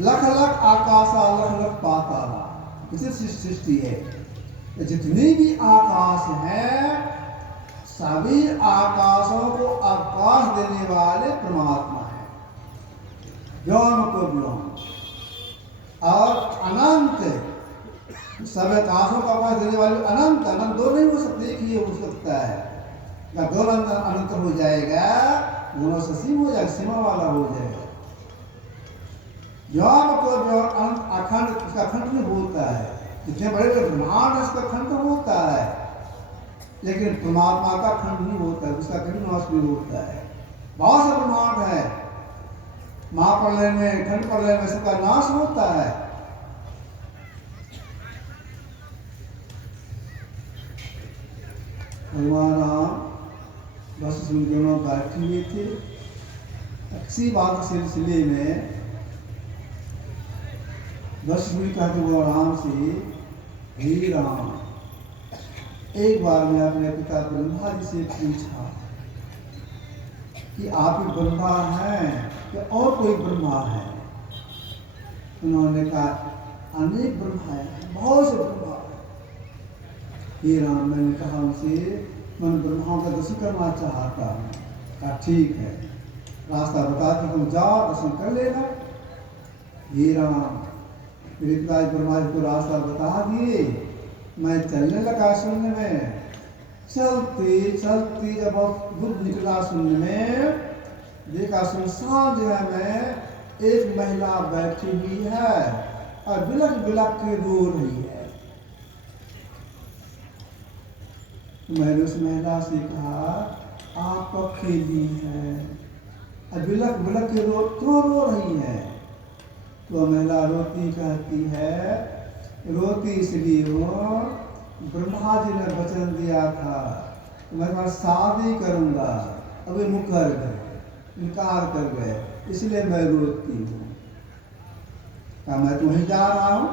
लख लख आकाशा लख लख पाताला, इसी सृष्टि है। जितनी भी आकाश है सभी आकाशों को आकाश देने वाले परमात्मा है, व्योम को व्योम। और अनंत, सब आकाशों को आकाश देने वाले अनंत, अनंत दो नहीं हो सकते, एक ही हो सकता है। या दो अनंत हो जाएगा, दोनों से सीम हो जाएगा, सीमा वाला हो जाएगा। व्योम को व्योम अनंत अखंड, उसका खंड नहीं होता है। जितने बड़े बड़े ब्रह्मांड उसका खंड होता है, लेकिन परमात्मा का खंड नहीं होता है, उसका कभी नाश नहीं होता है। बहुत से ब्रह्मांड है, महाप्रलय में खंड प्रलय में सबका नाश होता है। भगवान राम बस दोनों बैठे हुए थे, किसी बात के सिलसिले में बस कहते वो राम से, हे राम, एक बार मैं अपने पिता ब्रह्मा जी से पूछा कि आप ही ब्रह्मा हैं कि और कोई ब्रह्मा है? उन्होंने कहा अनेक ब्रह्मा है, बहुत से ब्रह्मा है। हे राम, मैंने कहा उनसे मैं ब्रह्माओं का दर्शन करना चाहता हूँ। कहा ठीक है, रास्ता बता के तुम जाओ, दर्शन कर लेना। हे राम, मेरे पिता ब्रह्मा जी को रास्ता बता दिए, मैं चलने लगा शून्य में, चलते चलते जब बहुत दूर निकला शून्य में, देखा सुनसान जगह में एक महिला बैठी हुई है और बिलख बिलख के रो रही है। तो मैंने उस महिला से कहा, आप अकेली हैं, बिलख बिलख के क्यों रो रही है? तो महिला रोती कहती है, रोती इसलिए हो, ब्रह्मा जी ने वचन दिया था मैं तुम्हारी शादी करूंगा, अभी मुकर गए, इनकार कर गए, इसलिए मैं रोती हूँ। क्या मैं तुम्हें जा रहा हूँ?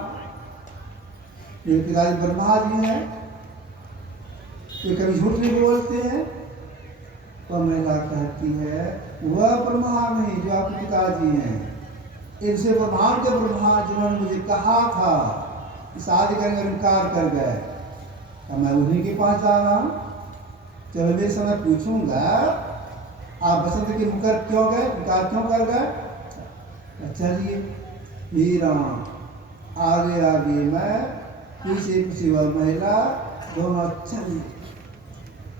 मेरे पिताजी ब्रह्मा जी हैं, ये कभी झूठ नहीं बोलते हैं। तो महिला कहती है वह ब्रह्मा नहीं जो आपके पिताजी हैं, इनसे ब्रह्मांड के ब्रह्मा जिन्होंने मुझे कहा था कि शादी करने का इनकार कर गए, तो मैं उन्हीं के पास जा रहा हूँ। चलो मेरे समय पूछूंगा आप बसंत के मुकर क्यों गए, इनकार क्यों कर गए। चलिए हे राम, आगे आगे मैं, पीछे पीछे वह महिला, दोनों चलिए।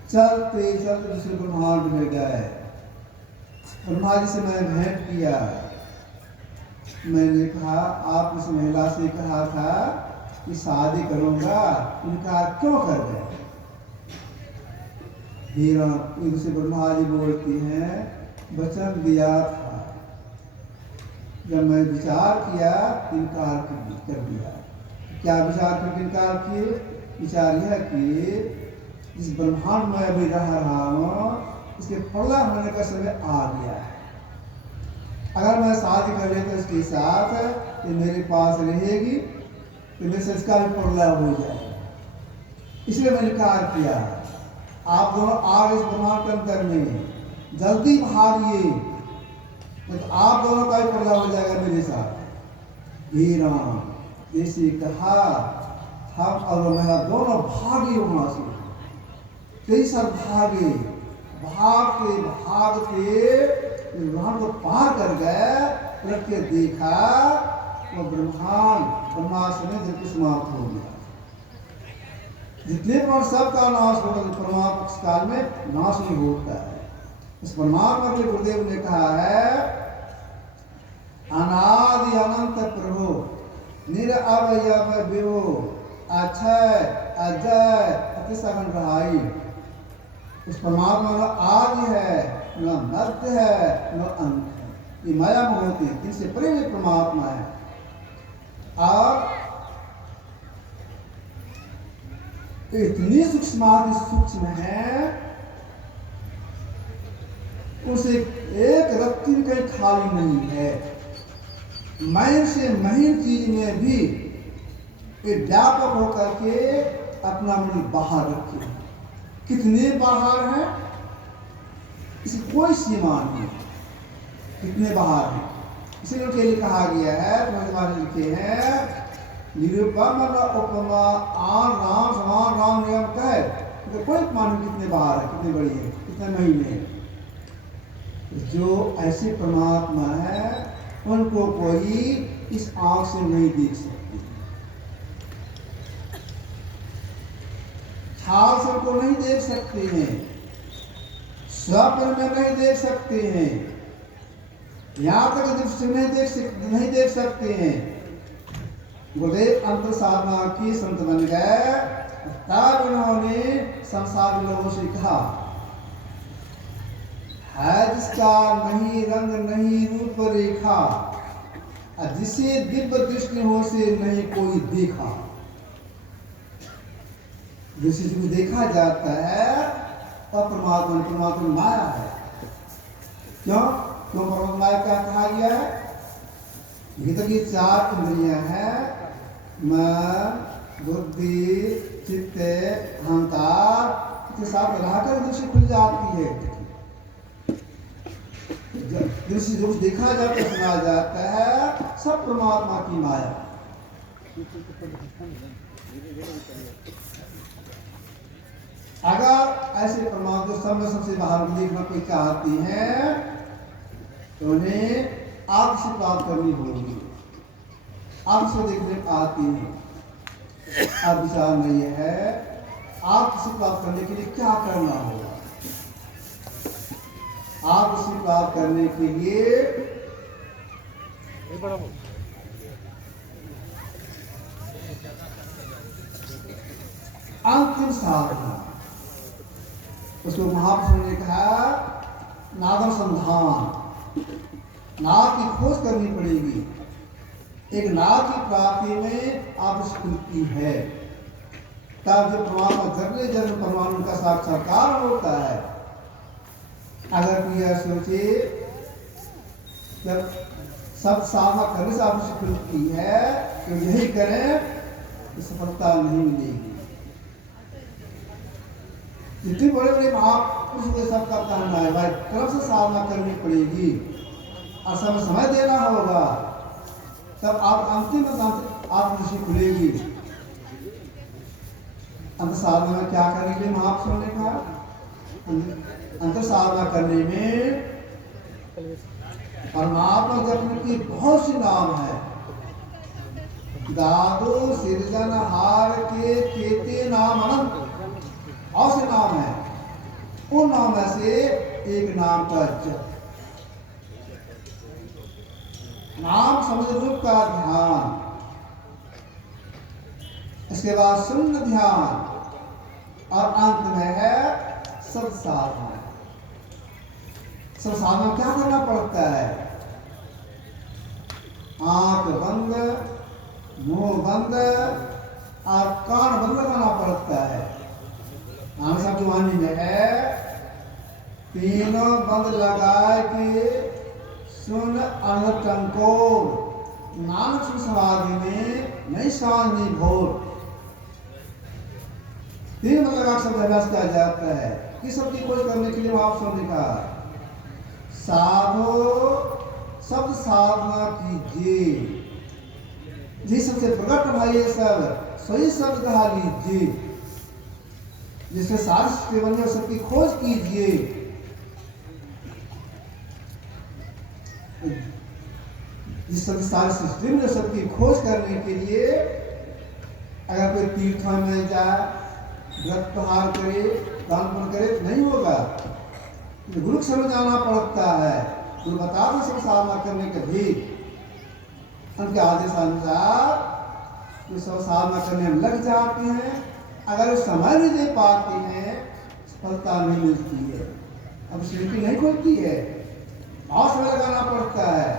चलते चलते दूसरे ब्रह्मांड में गए। ब्रह्मा जी से मैं भेंट किया। मैंने कहा आप उस महिला से कहा था कि शादी करूंगा, इनकार क्यों कर गए। हीरा इनसे ब्रह्मा जी बोलती हैं वचन दिया था, जब मैं विचार किया इनकार कर दिया। क्या विचार करके इनकार किए। विचार यह कि जिस ब्रह्मांड में अभी रह रहा हूँ इसके प्रलय होने का समय आ गया है। अगर मैं शादी कर लेता इसके साथ ये मेरे पास रहेगी तो मेरे से इसका भी प्रलय हो जाएगा, इसलिए मैंने इनकार किया। आप दोनों आगे इस ब्रह्मांड के अंदर में जल्दी भागिए, तो आप दोनों का भी प्रलय हो जाएगा मेरे साथ। हे राम, जैसे कहा हम और मेरा दोनों भागे वहां से। कई साल भागे, भागते भागते ब्रह्मांड को पार कर गए। पलट के देखा वो ब्रह्मा समय जब समाप्त हो गया। जितने पर सबका नाश होगा, परमात्मा काल में नाश नहीं होता है। इस परमात्मा के गुरुदेव ने कहा है अनादि अनंत प्रभु निरअवयव विभु अक्षय अजय अतिशगन रहाई। उस परमात्मा न आदि है, न मध्य है, न अंत है। ये माया में होते हैं, इनसे परे हुए परमात्मा है। और इतनी सूक्ष्म है, उसे एक रत्ती कहीं खाली नहीं है। महीन से महीन चीज में भी व्यापक होकर के अपना मन बाहर रखे। कितने बाहर हैं इसकी कोई सीमा नहीं, कितने बाहर हैं। इसलिए उनके लिए कहा गया है, तुम्हारे लिखे हैं निरुपम उपमा आन राम समान राम नियम कहे, तो कोई मान कितने बाहर है, कितने बड़ी है, कितने महीने हैं। जो ऐसे परमात्मा है उनको कोई इस आंख से नहीं देख सकती, ख्याल से उनको नहीं देख सकते हैं, स्वप्न में नहीं देख सकते हैं, यहाँ तक दृष्टि नहीं देख सकते हैं। गुरुदेव अंतर साधना की संत बन गए, तब उन्होंने संसार लोगों से कहा है जिसका नहीं रंग नहीं रूप रेखा, जिसे दिव्य दृष्टि हो से नहीं कोई देखा। जिसे जो देखा जाता है वह परमात्मा माया है। क्यों परमात्मा माया क्या कहा गया है। भीतर की चार इंद्रियां हैं, मन बुद्धि चित्त अहंकार के साथ रहकर दृष्टि खुल जाती है। दृष्टि जो देखा जाता है सुना जाता है सब परमात्मा की माया। अगर ऐसे परमात्मा सबसे बाहर देखना कोई चाहती हैं तो उन्हें आप से प्राप्त करनी होगी। आप से देखने आती है। अब विचार नहीं है आप से प्राप्त करने के लिए क्या करना होगा। आप उसे प्राप्त करने के लिए अंतिम साधना, उसको महापुरुषों ने कहा नादानुसंधान, नाद की खोज करनी पड़ेगी। एक नाद की प्राप्ति में आप स्फूर्ति है, तब जब परमात्मा जगले जन्म परमाणु का साक्षात्कार होता है। अगर कोई यह सोचे जब सब साधना करने से आप स्फूर्ति है तो यही करें तो सफलता नहीं मिलेगी। जितने बड़े बड़े महापुरुष के सबका कहना है भाई क्रम से साधना करनी पड़ेगी और समय देना होगा, तब आप अंतिम आत्मदृष्टि खुलेगी। अंतर साधना में क्या करने के लिए महापुरुषों ने कहा? अंतर साधना करने में परमात्मा जपने की बहुत सी नाम है। दादो सिरजनहार के केते नाम अनंत और से नाम है। उन नाम में से एक नाम का जप, नाम समझ रूप का ध्यान, इसके बाद शून्य ध्यान और अंत में है सब साधना। सब साधना क्या करना पड़ता है? आंख बंद, मुंह बंद और कान बंद करना पड़ता है। नानक जुबानी में है तीनों बंद लगाए के सुन अनटंकोर, नानक सुन समाधि में नहीं सांझ नहीं भोर। तीन बंद लगा शब्द अभ्यास किया जाता है। किस शब्द की खोज करने के लिए आप ने कहा साधो शब्द साधना कीजिए, जिस सबसे प्रकट भाई ये सब सही शब्द कहा लीजिए, जिससे सारे बने सबकी खोज कीजिए। जिस सब सारी सृष्टि में सबकी खोज करने के लिए अगर कोई तीर्थ में जाए, व्रत प्रहार करे, दान पुण्य करे तो नहीं होगा। गुरु के समय जाना पड़ता है। गुरु बताते सब साधना करने के भी उनके आदेश अनुसार जो सब साधना करने में लग जाते हैं। अगर वो समय नहीं दे पाते हैं सफलता नहीं मिलती है। अब शिल्पी नहीं खोलती है, बहुत समय लगाना पड़ता है।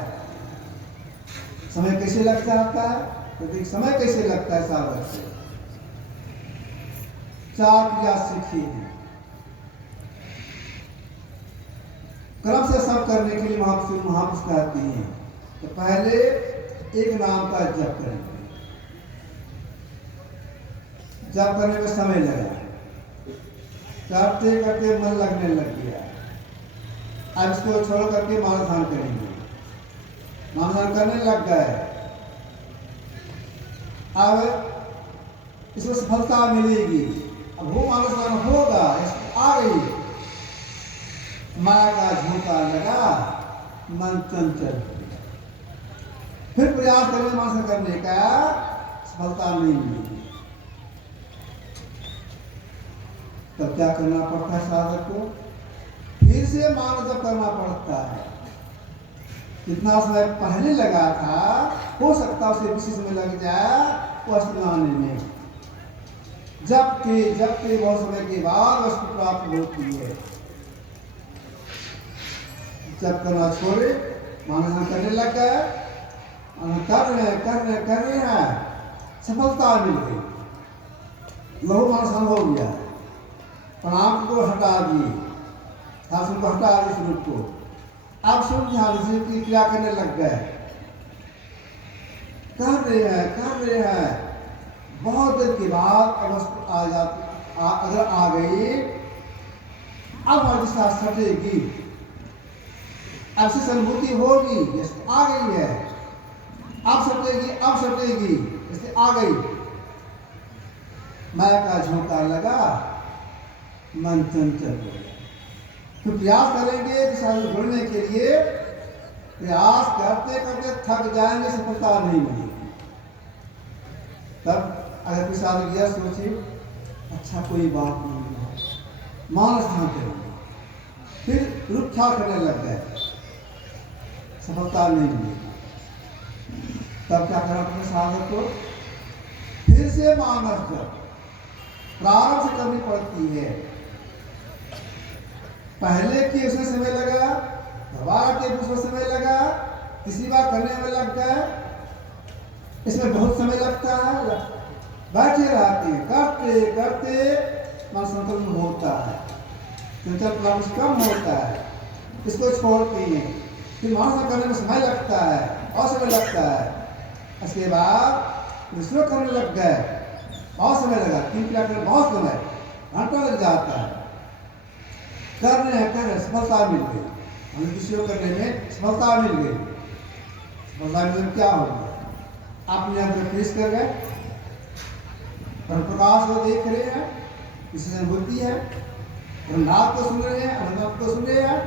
समय कैसे लग जाता है? तो देख समय कैसे लगता है। साधक से चार क्रिया सीखी है, क्रम से सब करने के लिए महापुरुष कहते हैं। तो पहले एक नाम का जप करेंगे। जप करने में समय लगा, करते करते मन लगने लग गया। अब इसको छोड़ करके मानसदान करेंगे। मानसदान करने लग गए, अब इसमें सफलता मिलेगी। अब वो मानसदान होगा, इसको आ गई, माया का झोंका लगा, मन चंचल, फिर प्रयास करेंगे मानसदान करने का, सफलता नहीं मिलेगी। तब क्या करना पड़ता है साधक को? फिर से मान जप करना पड़ता है। जितना समय पहले लगा था हो सकता उसे किसी समय लग जाए वस्तु लाने में। जब के बहुत समय के बाद वस्तु प्राप्त होती है। जब करना छोड़े मानसदान करने लग गए, कर रहे हैं, सफलता मिल गई, लहू मानसदान हो गया। प्रणाम को हटा दिए, शासन को हटा दिए, स्वरूप को। अब स्वरूप ध्यान से क्रिया करने लग गए, कर रहे हैं। बहुत देर के बाद अवस्था आ जाती, अगर आ गई, अब हमारी साथ सटेगी, अब से अनुभूति होगी, जैसे आ गई है। अब सटेगी, जैसे आ गई। माया का झोंका लगा, मन चंचल हो गया। तो प्रयास करेंगे साथ जुड़ने के लिए, प्रयास करते करते थक जाएंगे, सफलता नहीं मिलेगी। तब अगर कोई साधक गया सोचे अच्छा कोई बात नहीं है, मानसदान करेंगे, फिर रूप ख्याल करने लग गए, सफलता नहीं मिलेगी। तब क्या करना पड़ेगा साधक को? फिर से मानस जप प्रारंभ से करनी पड़ती है। पहले की उसमें समय लगा, दोबारा के दूसरा समय लगा, तीसरी बार करने में लग गए, इसमें बहुत समय लगता है। बैठे रहते हैं, करते करते मन संतुलन होता है, चंचल प्रवृत्ति कम होता है, इसको छोड़ते हैं। फिर मानसदान करने में समय लगता है और समय लगता है। इसके बाद विष्णु करने लग गए, बहुत समय लगा, 3 किलोमीटर बहुत समय, घंटा लग जाता है। कर रहे हैं, सफलता मिल गई, हमें दूसरों करने में सफलता मिल गई। सफलता मिलने क्या हो गया? अपने अंदर पेश कर गए, पर प्रकाश को देख रहे हैं, इससे अनुभूति है, नाद को सुन रहे हैं, अनुभव को सुन रहे हैं।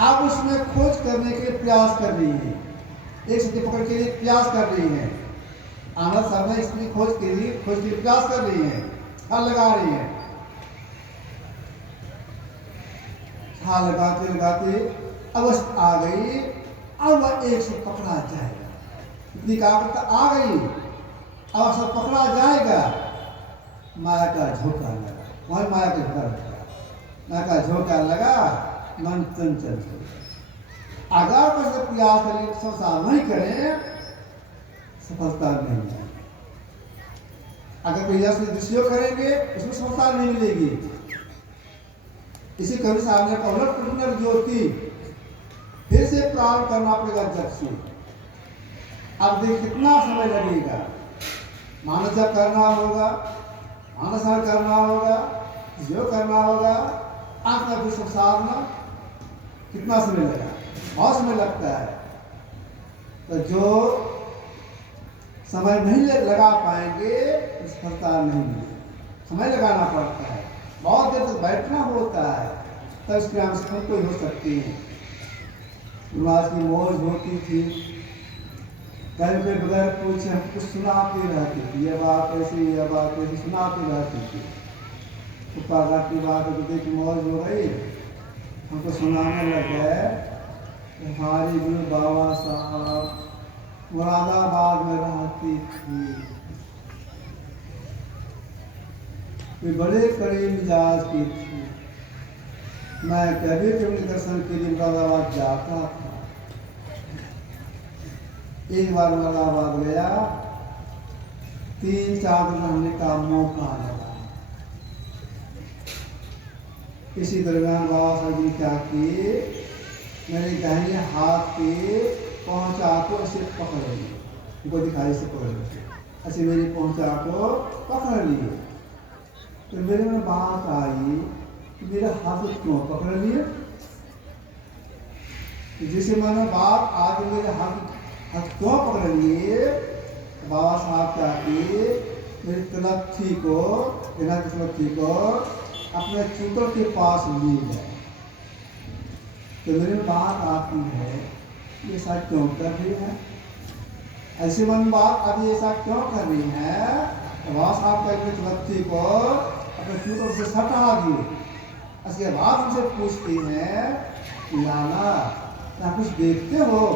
आप उसमें खोज करने के लिए प्रयास कर रही हैं, एक सत्य पकड़ के लिए प्रयास कर रही हैं। आनंद समय इसमें खोज के लिए प्रयास कर रही हैं, हल लगा रही हैं। हाल लगाते लगाते अवस्था आ गई, अब वह एक से पकड़ा जाएगा। इतनी काकता आ गई, अब सब पकड़ा जाएगा। माया का झोंका लगा, वही माया का झोंका लगा, माया का झोंका लगा, मन चंचल हो गया। अगर कुछ प्रयास करें, संसार नहीं करें, सफलता नहीं मिलेगी। अगर प्रयास में दूसरे करेंगे, उसमें सफलता नहीं मिलेगी। इसी कवि साहब ने पलट पुनर्ज्योति फिर से प्रारंभ करना पड़ेगा जब से। अब देख कितना समय लगेगा, मानस जब करना होगा, मानसार करना होगा, जो करना होगा, आत्मा विश्व साधना, कितना समय लगेगा? बहुत समय लगता है। तो जो समय नहीं लगा पाएंगे, सफलता नहीं मिलेगी। समय लगाना पड़ता है, बहुत देर तक बैठना होता है, तब इसके हम सफल कोई हो सकती है। गुरुवार की मौज होती थी, कहीं पे बगैर पूछे हम कुछ सुनाती रहती थी, ये बात ऐसी, ये बात ऐसी सुनाती रहती थी। उपा की बात होती थी, मौज हो गई, हमको सुनाने लग गए। हमारी गुरु बाबा साहब मुरादाबाद में रहती थी, वे बड़े कड़े मिजाज की थी। मैं कभी कभी दर्शन के लिए मुरादाबाद जाता था। एक बार मुरादाबाद गया, 3-4 दिन रहने का मौका लगा। इसी दरमियान बाबा साहब ने क्या किए, मेरे दाहिने हाथ के पहुंचा को ऐसे पकड़ लिए, उनको दिखाई से पकड़ लिए, ऐसे मेरी पहुंचा को पकड़ लिए। तो मेरे में बात आई कि मेरा हाथ क्यों पकड़ लिए। जिसे मैंने बात आज मेरे हाथ क्यों पकड़ लिए, बाबा साहब क्या किए, मेरी तलथी को, बिना तलथी को अपने चूतर के पास ले गए। तो मेरे बात आती है, ये ऐसा क्यों कर रही है, ऐसे मन बात अभी ऐसा क्यों कर रही है। तो बाबा साहब का तलथी को अपने चूतर से सटा दिए। उसके बाद उनसे पूछते हैं, लाला क्या कुछ देखते हो?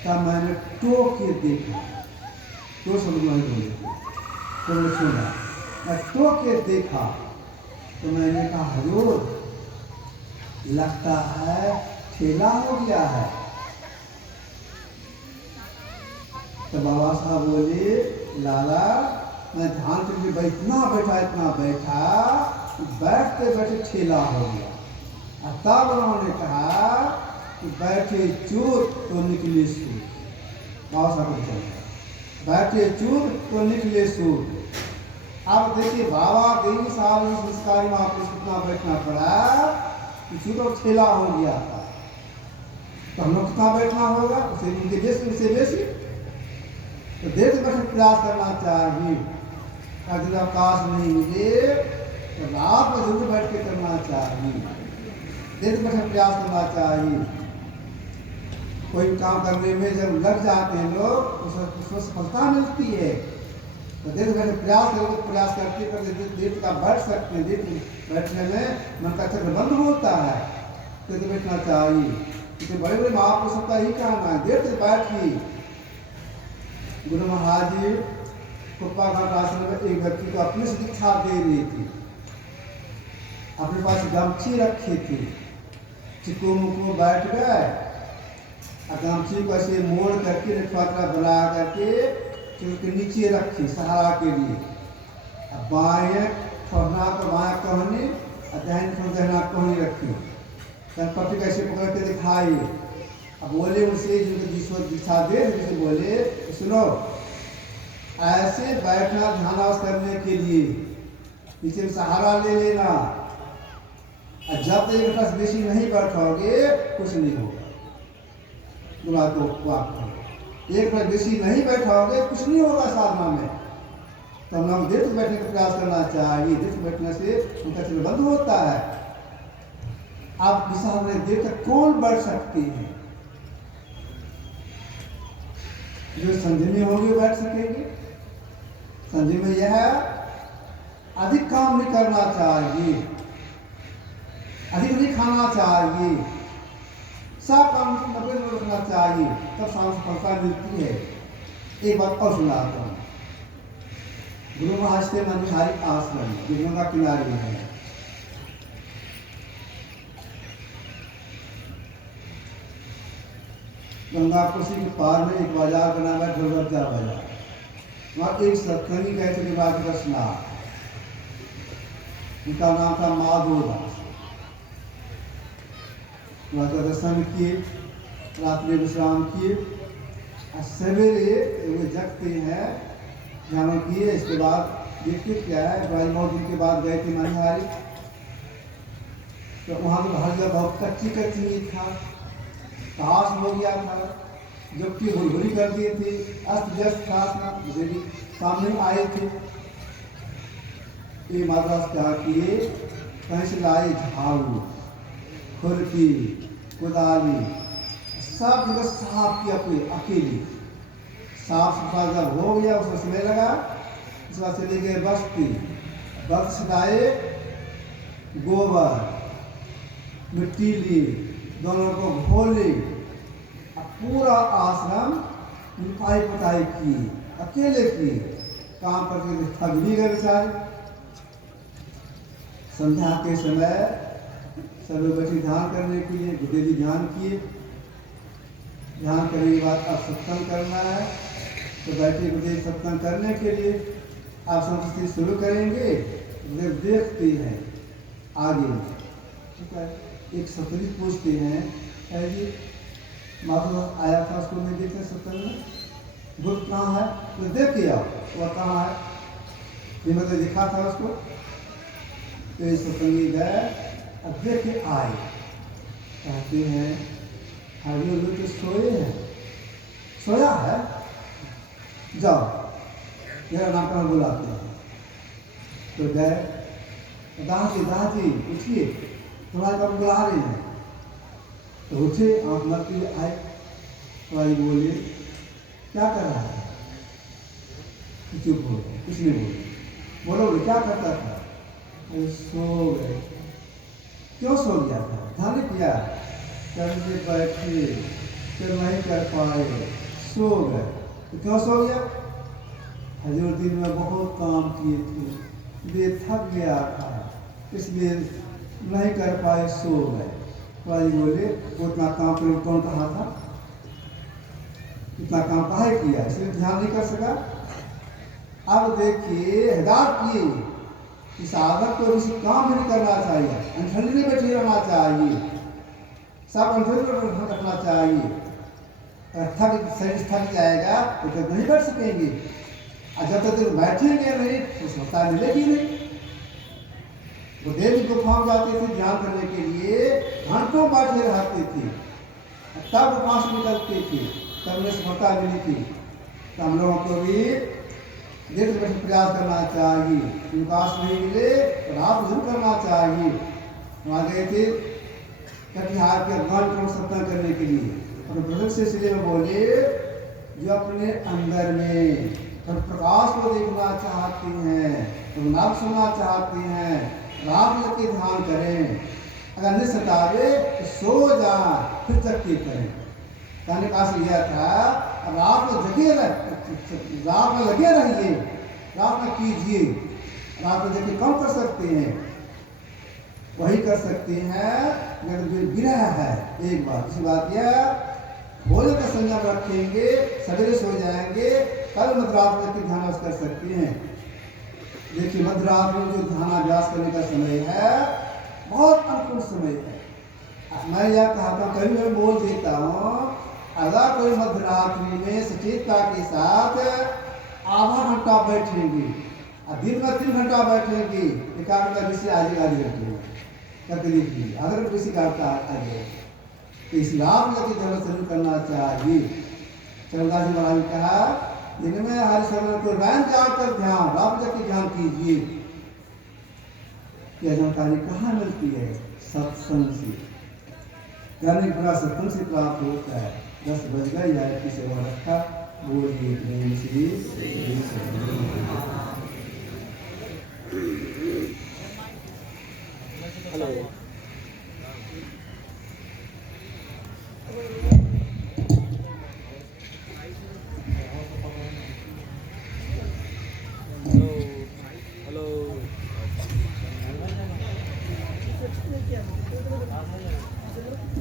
तब मैंने टोक के देखा, तो समझ में बोले, तो मैंने सुना, मैं टोक के देखा, तो मैंने कहा हजूर लगता है ठेला हो गया है। तो बाबा साहब बोले, लाला मैं ध्यान करके इतना बैठा, बैठते बैठे ठेला हो गया। तब उन्होंने कहा कि बैठे चूत तो निकले सूद। बाबा साहब को चल बैठे चूत तो निकले सूद। अब देखिए बाबा 23 साल संस्कारी महापुरुष कितना बैठना पड़ा, चूत और ठेला हो गया था। तो हम लोग कितना बैठना होगा, उसे उनसे बेसी तो देर से बैठे प्रयास करना चाहिए। अगर अवकाश नहीं मिले तो रात में जरूर बैठ के करना चाहिए, देर से बैठे प्रयास करना चाहिए। कोई काम करने में जब लग जाते हैं लोग, उसमें सफलता मिलती है। तो देर से बैठे प्रयास करते देर तक बैठ सकते हैं। देर बैठने में मन का चक्र बंद होता है, देर से बैठना चाहिए। क्योंकि बड़े बड़े महापुरुषों का ही कहना है, देर से बैठिए। गुरु महाराज जी कुप्पा घाट आश्रम में एक व्यक्ति को अपने से दीक्षा दे रही थी, अपने पास गमछी रखी थी, चिक्को मुक्को बैठ गए, गमछी को ऐसे मोड़ करके रिफातरा बना करके उसके नीचे रखी सहारा के लिए। अब बाएं ठोरना पर बाएं कहनी और दाहिने ठोर दहना कहनी रखी, पट्टी कैसे पकड़ के दिखाई। अब बोले उनसे जिनको दीक्षा दे, उनसे बोले सुनो ऐसे बैठना ध्यानाभ्यास करने के लिए पीछे में सहारा ले लेना, और जब तक 1 घंटा से बेसी नहीं बैठोगे कुछ नहीं होगा। बुला तो वाक 1 घंटा बेसी नहीं बैठोगे कुछ नहीं होगा साधना में। तो हम लोग देर तक बैठने का प्रयास करना चाहिए। देर तक बैठने से उनका चित्र बंद होता है। आप विशाल में देर तक कौन बैठ सकती है? जो संयमी होंगे बैठ सकेंगे। संयम में यह है अधिक काम नहीं करना चाहिए, अधिक नहीं खाना चाहिए, सब काम नब्बे में रखना चाहिए, तब सफलता मिलती है। एक बात और सुनाता हूँ। गुरु महाराज के मनिहारी आश्रम जो गंगा किनारे है, गंगा कोसी के पार में एक बाजार का नाम है ढोलवजा बाजार। वहाँ एक सत्संगी गए थे बात दर्शना, उनका नाम था माधव दास। वहाँ का दर्शन किए, रात में विश्राम किए, और सवेरे वे जगते हैं ध्यान किए। इसके बाद देखते क्या है, भाई बहुत दिन के बाद गए थे मनिहारी, तो वहाँ तो हर जगह बहुत कच्ची कच्ची था, घास हो गया था, जबकि भुरभुरी कर दिए थे, अस्त व्यस्त था। मुझे भी सामने आए थे। ये महाराज क्या किए, कहीं से लाए झाड़ू, खुरपी, कुदाली, सब जगह साफ किया अपने अकेले। साफ सुथरा जब हो गया उसमें समय लगा। उसके बाद चले गए बस्ती, बस से लाए गोबर मिट्टी ली, दोनों को घोले, पूरा आश्रम लिपाई पुताई की, अकेले की। काम करके थक भी गए बेचारे। संध्या के समय सब लोग बैठे ध्यान करने के लिए, गुरुदेव ध्यान किए। ध्यान करने के बाद अब सत्संग करना है, तो बैठे गुरुदेव सत्संग करने के लिए आप संस्कृति शुरू करेंगे। गुरुदेव देखते हैं आगे, ठीक है। एक सतरी पूछते हैं, है जी माधव आया था उसको नहीं देखते सत्संग में, गुरु कहाँ है? तो देख के आओ, वह कहाँ है? ये मतलब दिखा था उसको। तो ये सत्संगी गए, अब देख के आए, कहते हैं हरियो लोग तो सोए हैं। सोया है, जाओ मेरा नाम पर बुलाते हैं। तो गए, दादी उठिए, तुम्हारे पास बुला रहे हैं। तो उठे, आँख मरते आए, तो आई बोले क्या कर रहा है? चुप बोलो, कुछ नहीं बोले। बोलोगे क्या करता था? सो गए। क्यों सो गया था? ध्यान नहीं किया, करके बैठे, फिर नहीं कर पाए, सो गए। तो क्यों सो गया? हजूर दिन में बहुत काम किए थे, ये थक गया था, इसलिए नहीं कर पाए, सो गए। तो आई बोले उतना काम कर कौन कहा था? इतना काम काहे किया? इसलिए ध्यान नहीं कर सका। अब देखिए हिदायत किए कि साधक को किसी काम भी नहीं करना चाहिए, अनठंडी में बैठे रहना चाहिए, सब अनठंडी में रखना चाहिए। शरीर थक जाएगा तो जब नहीं बैठ सकेंगे, और जब तक बैठेंगे नहीं तो सत्ता मिलेगी नहीं। वो देवी गुफा में जाते थे ध्यान करने के लिए, घंटों बैठे रहते थे, तब गुफा से निकलते थे, तब उन्हें सफलता मिली थी। तो हम लोगों को भी देर से बैठे प्रयास करना चाहिए। विकास नहीं मिले तो रात जरूर करना चाहिए। वहाँ गए थे कटिहार के अफगान क्रम सत्संग करने के लिए, और ब्रदर से इसलिए में बोले जो अपने अंदर में प्रकाश को देखना चाहते हैं, तो नाम सुनना चाहते हैं, रात लग के ध्यान करें। अगर नहीं सतावे तो सो जाए, फिर चक्की करें। कहने का यह था रात में जगे रात में लगे रहिए, रात में कीजिए। रात में जगह कम कर सकते हैं, वही कर सकते हैं। अगर जो गिरा है एक बार, दूसरी बात यह भोजन का संयम रखेंगे, सवेरे सो जाएंगे, कल मध्यरात तक ध्यान कर सकते हैं। देखिए मध्यरात में जो ध्यानाभ्यास करने का समय है बहुत अनुकूल समय है। मैं यह कहता हूँ, कभी मैं बोल देता हूँ, अगर कोई मध्यरात्रि में सचेतता के साथ आधा घंटा बैठेंगी और दिन में 3 घंटा बैठेंगी, एकांत का विषय आधी घंटे तकलीफ की आधा घंटे विषय का आगे। तो इस लाभ यदि ध्यान शुरू करना चाहिए। चरदास जी महाराज ने कहा इनमें हरि शरण को रैन जाकर ध्यान लाभ की ध्यान कीजिए। यह जानकारी कहाँ मिलती है? सत्संग से। ज्ञानी बड़ा सत्संग से प्राप्त होता है। 10 बज गए या की सेवा रखा बोलिए प्रेम से।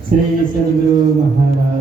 श्री सद्गुरु महाराज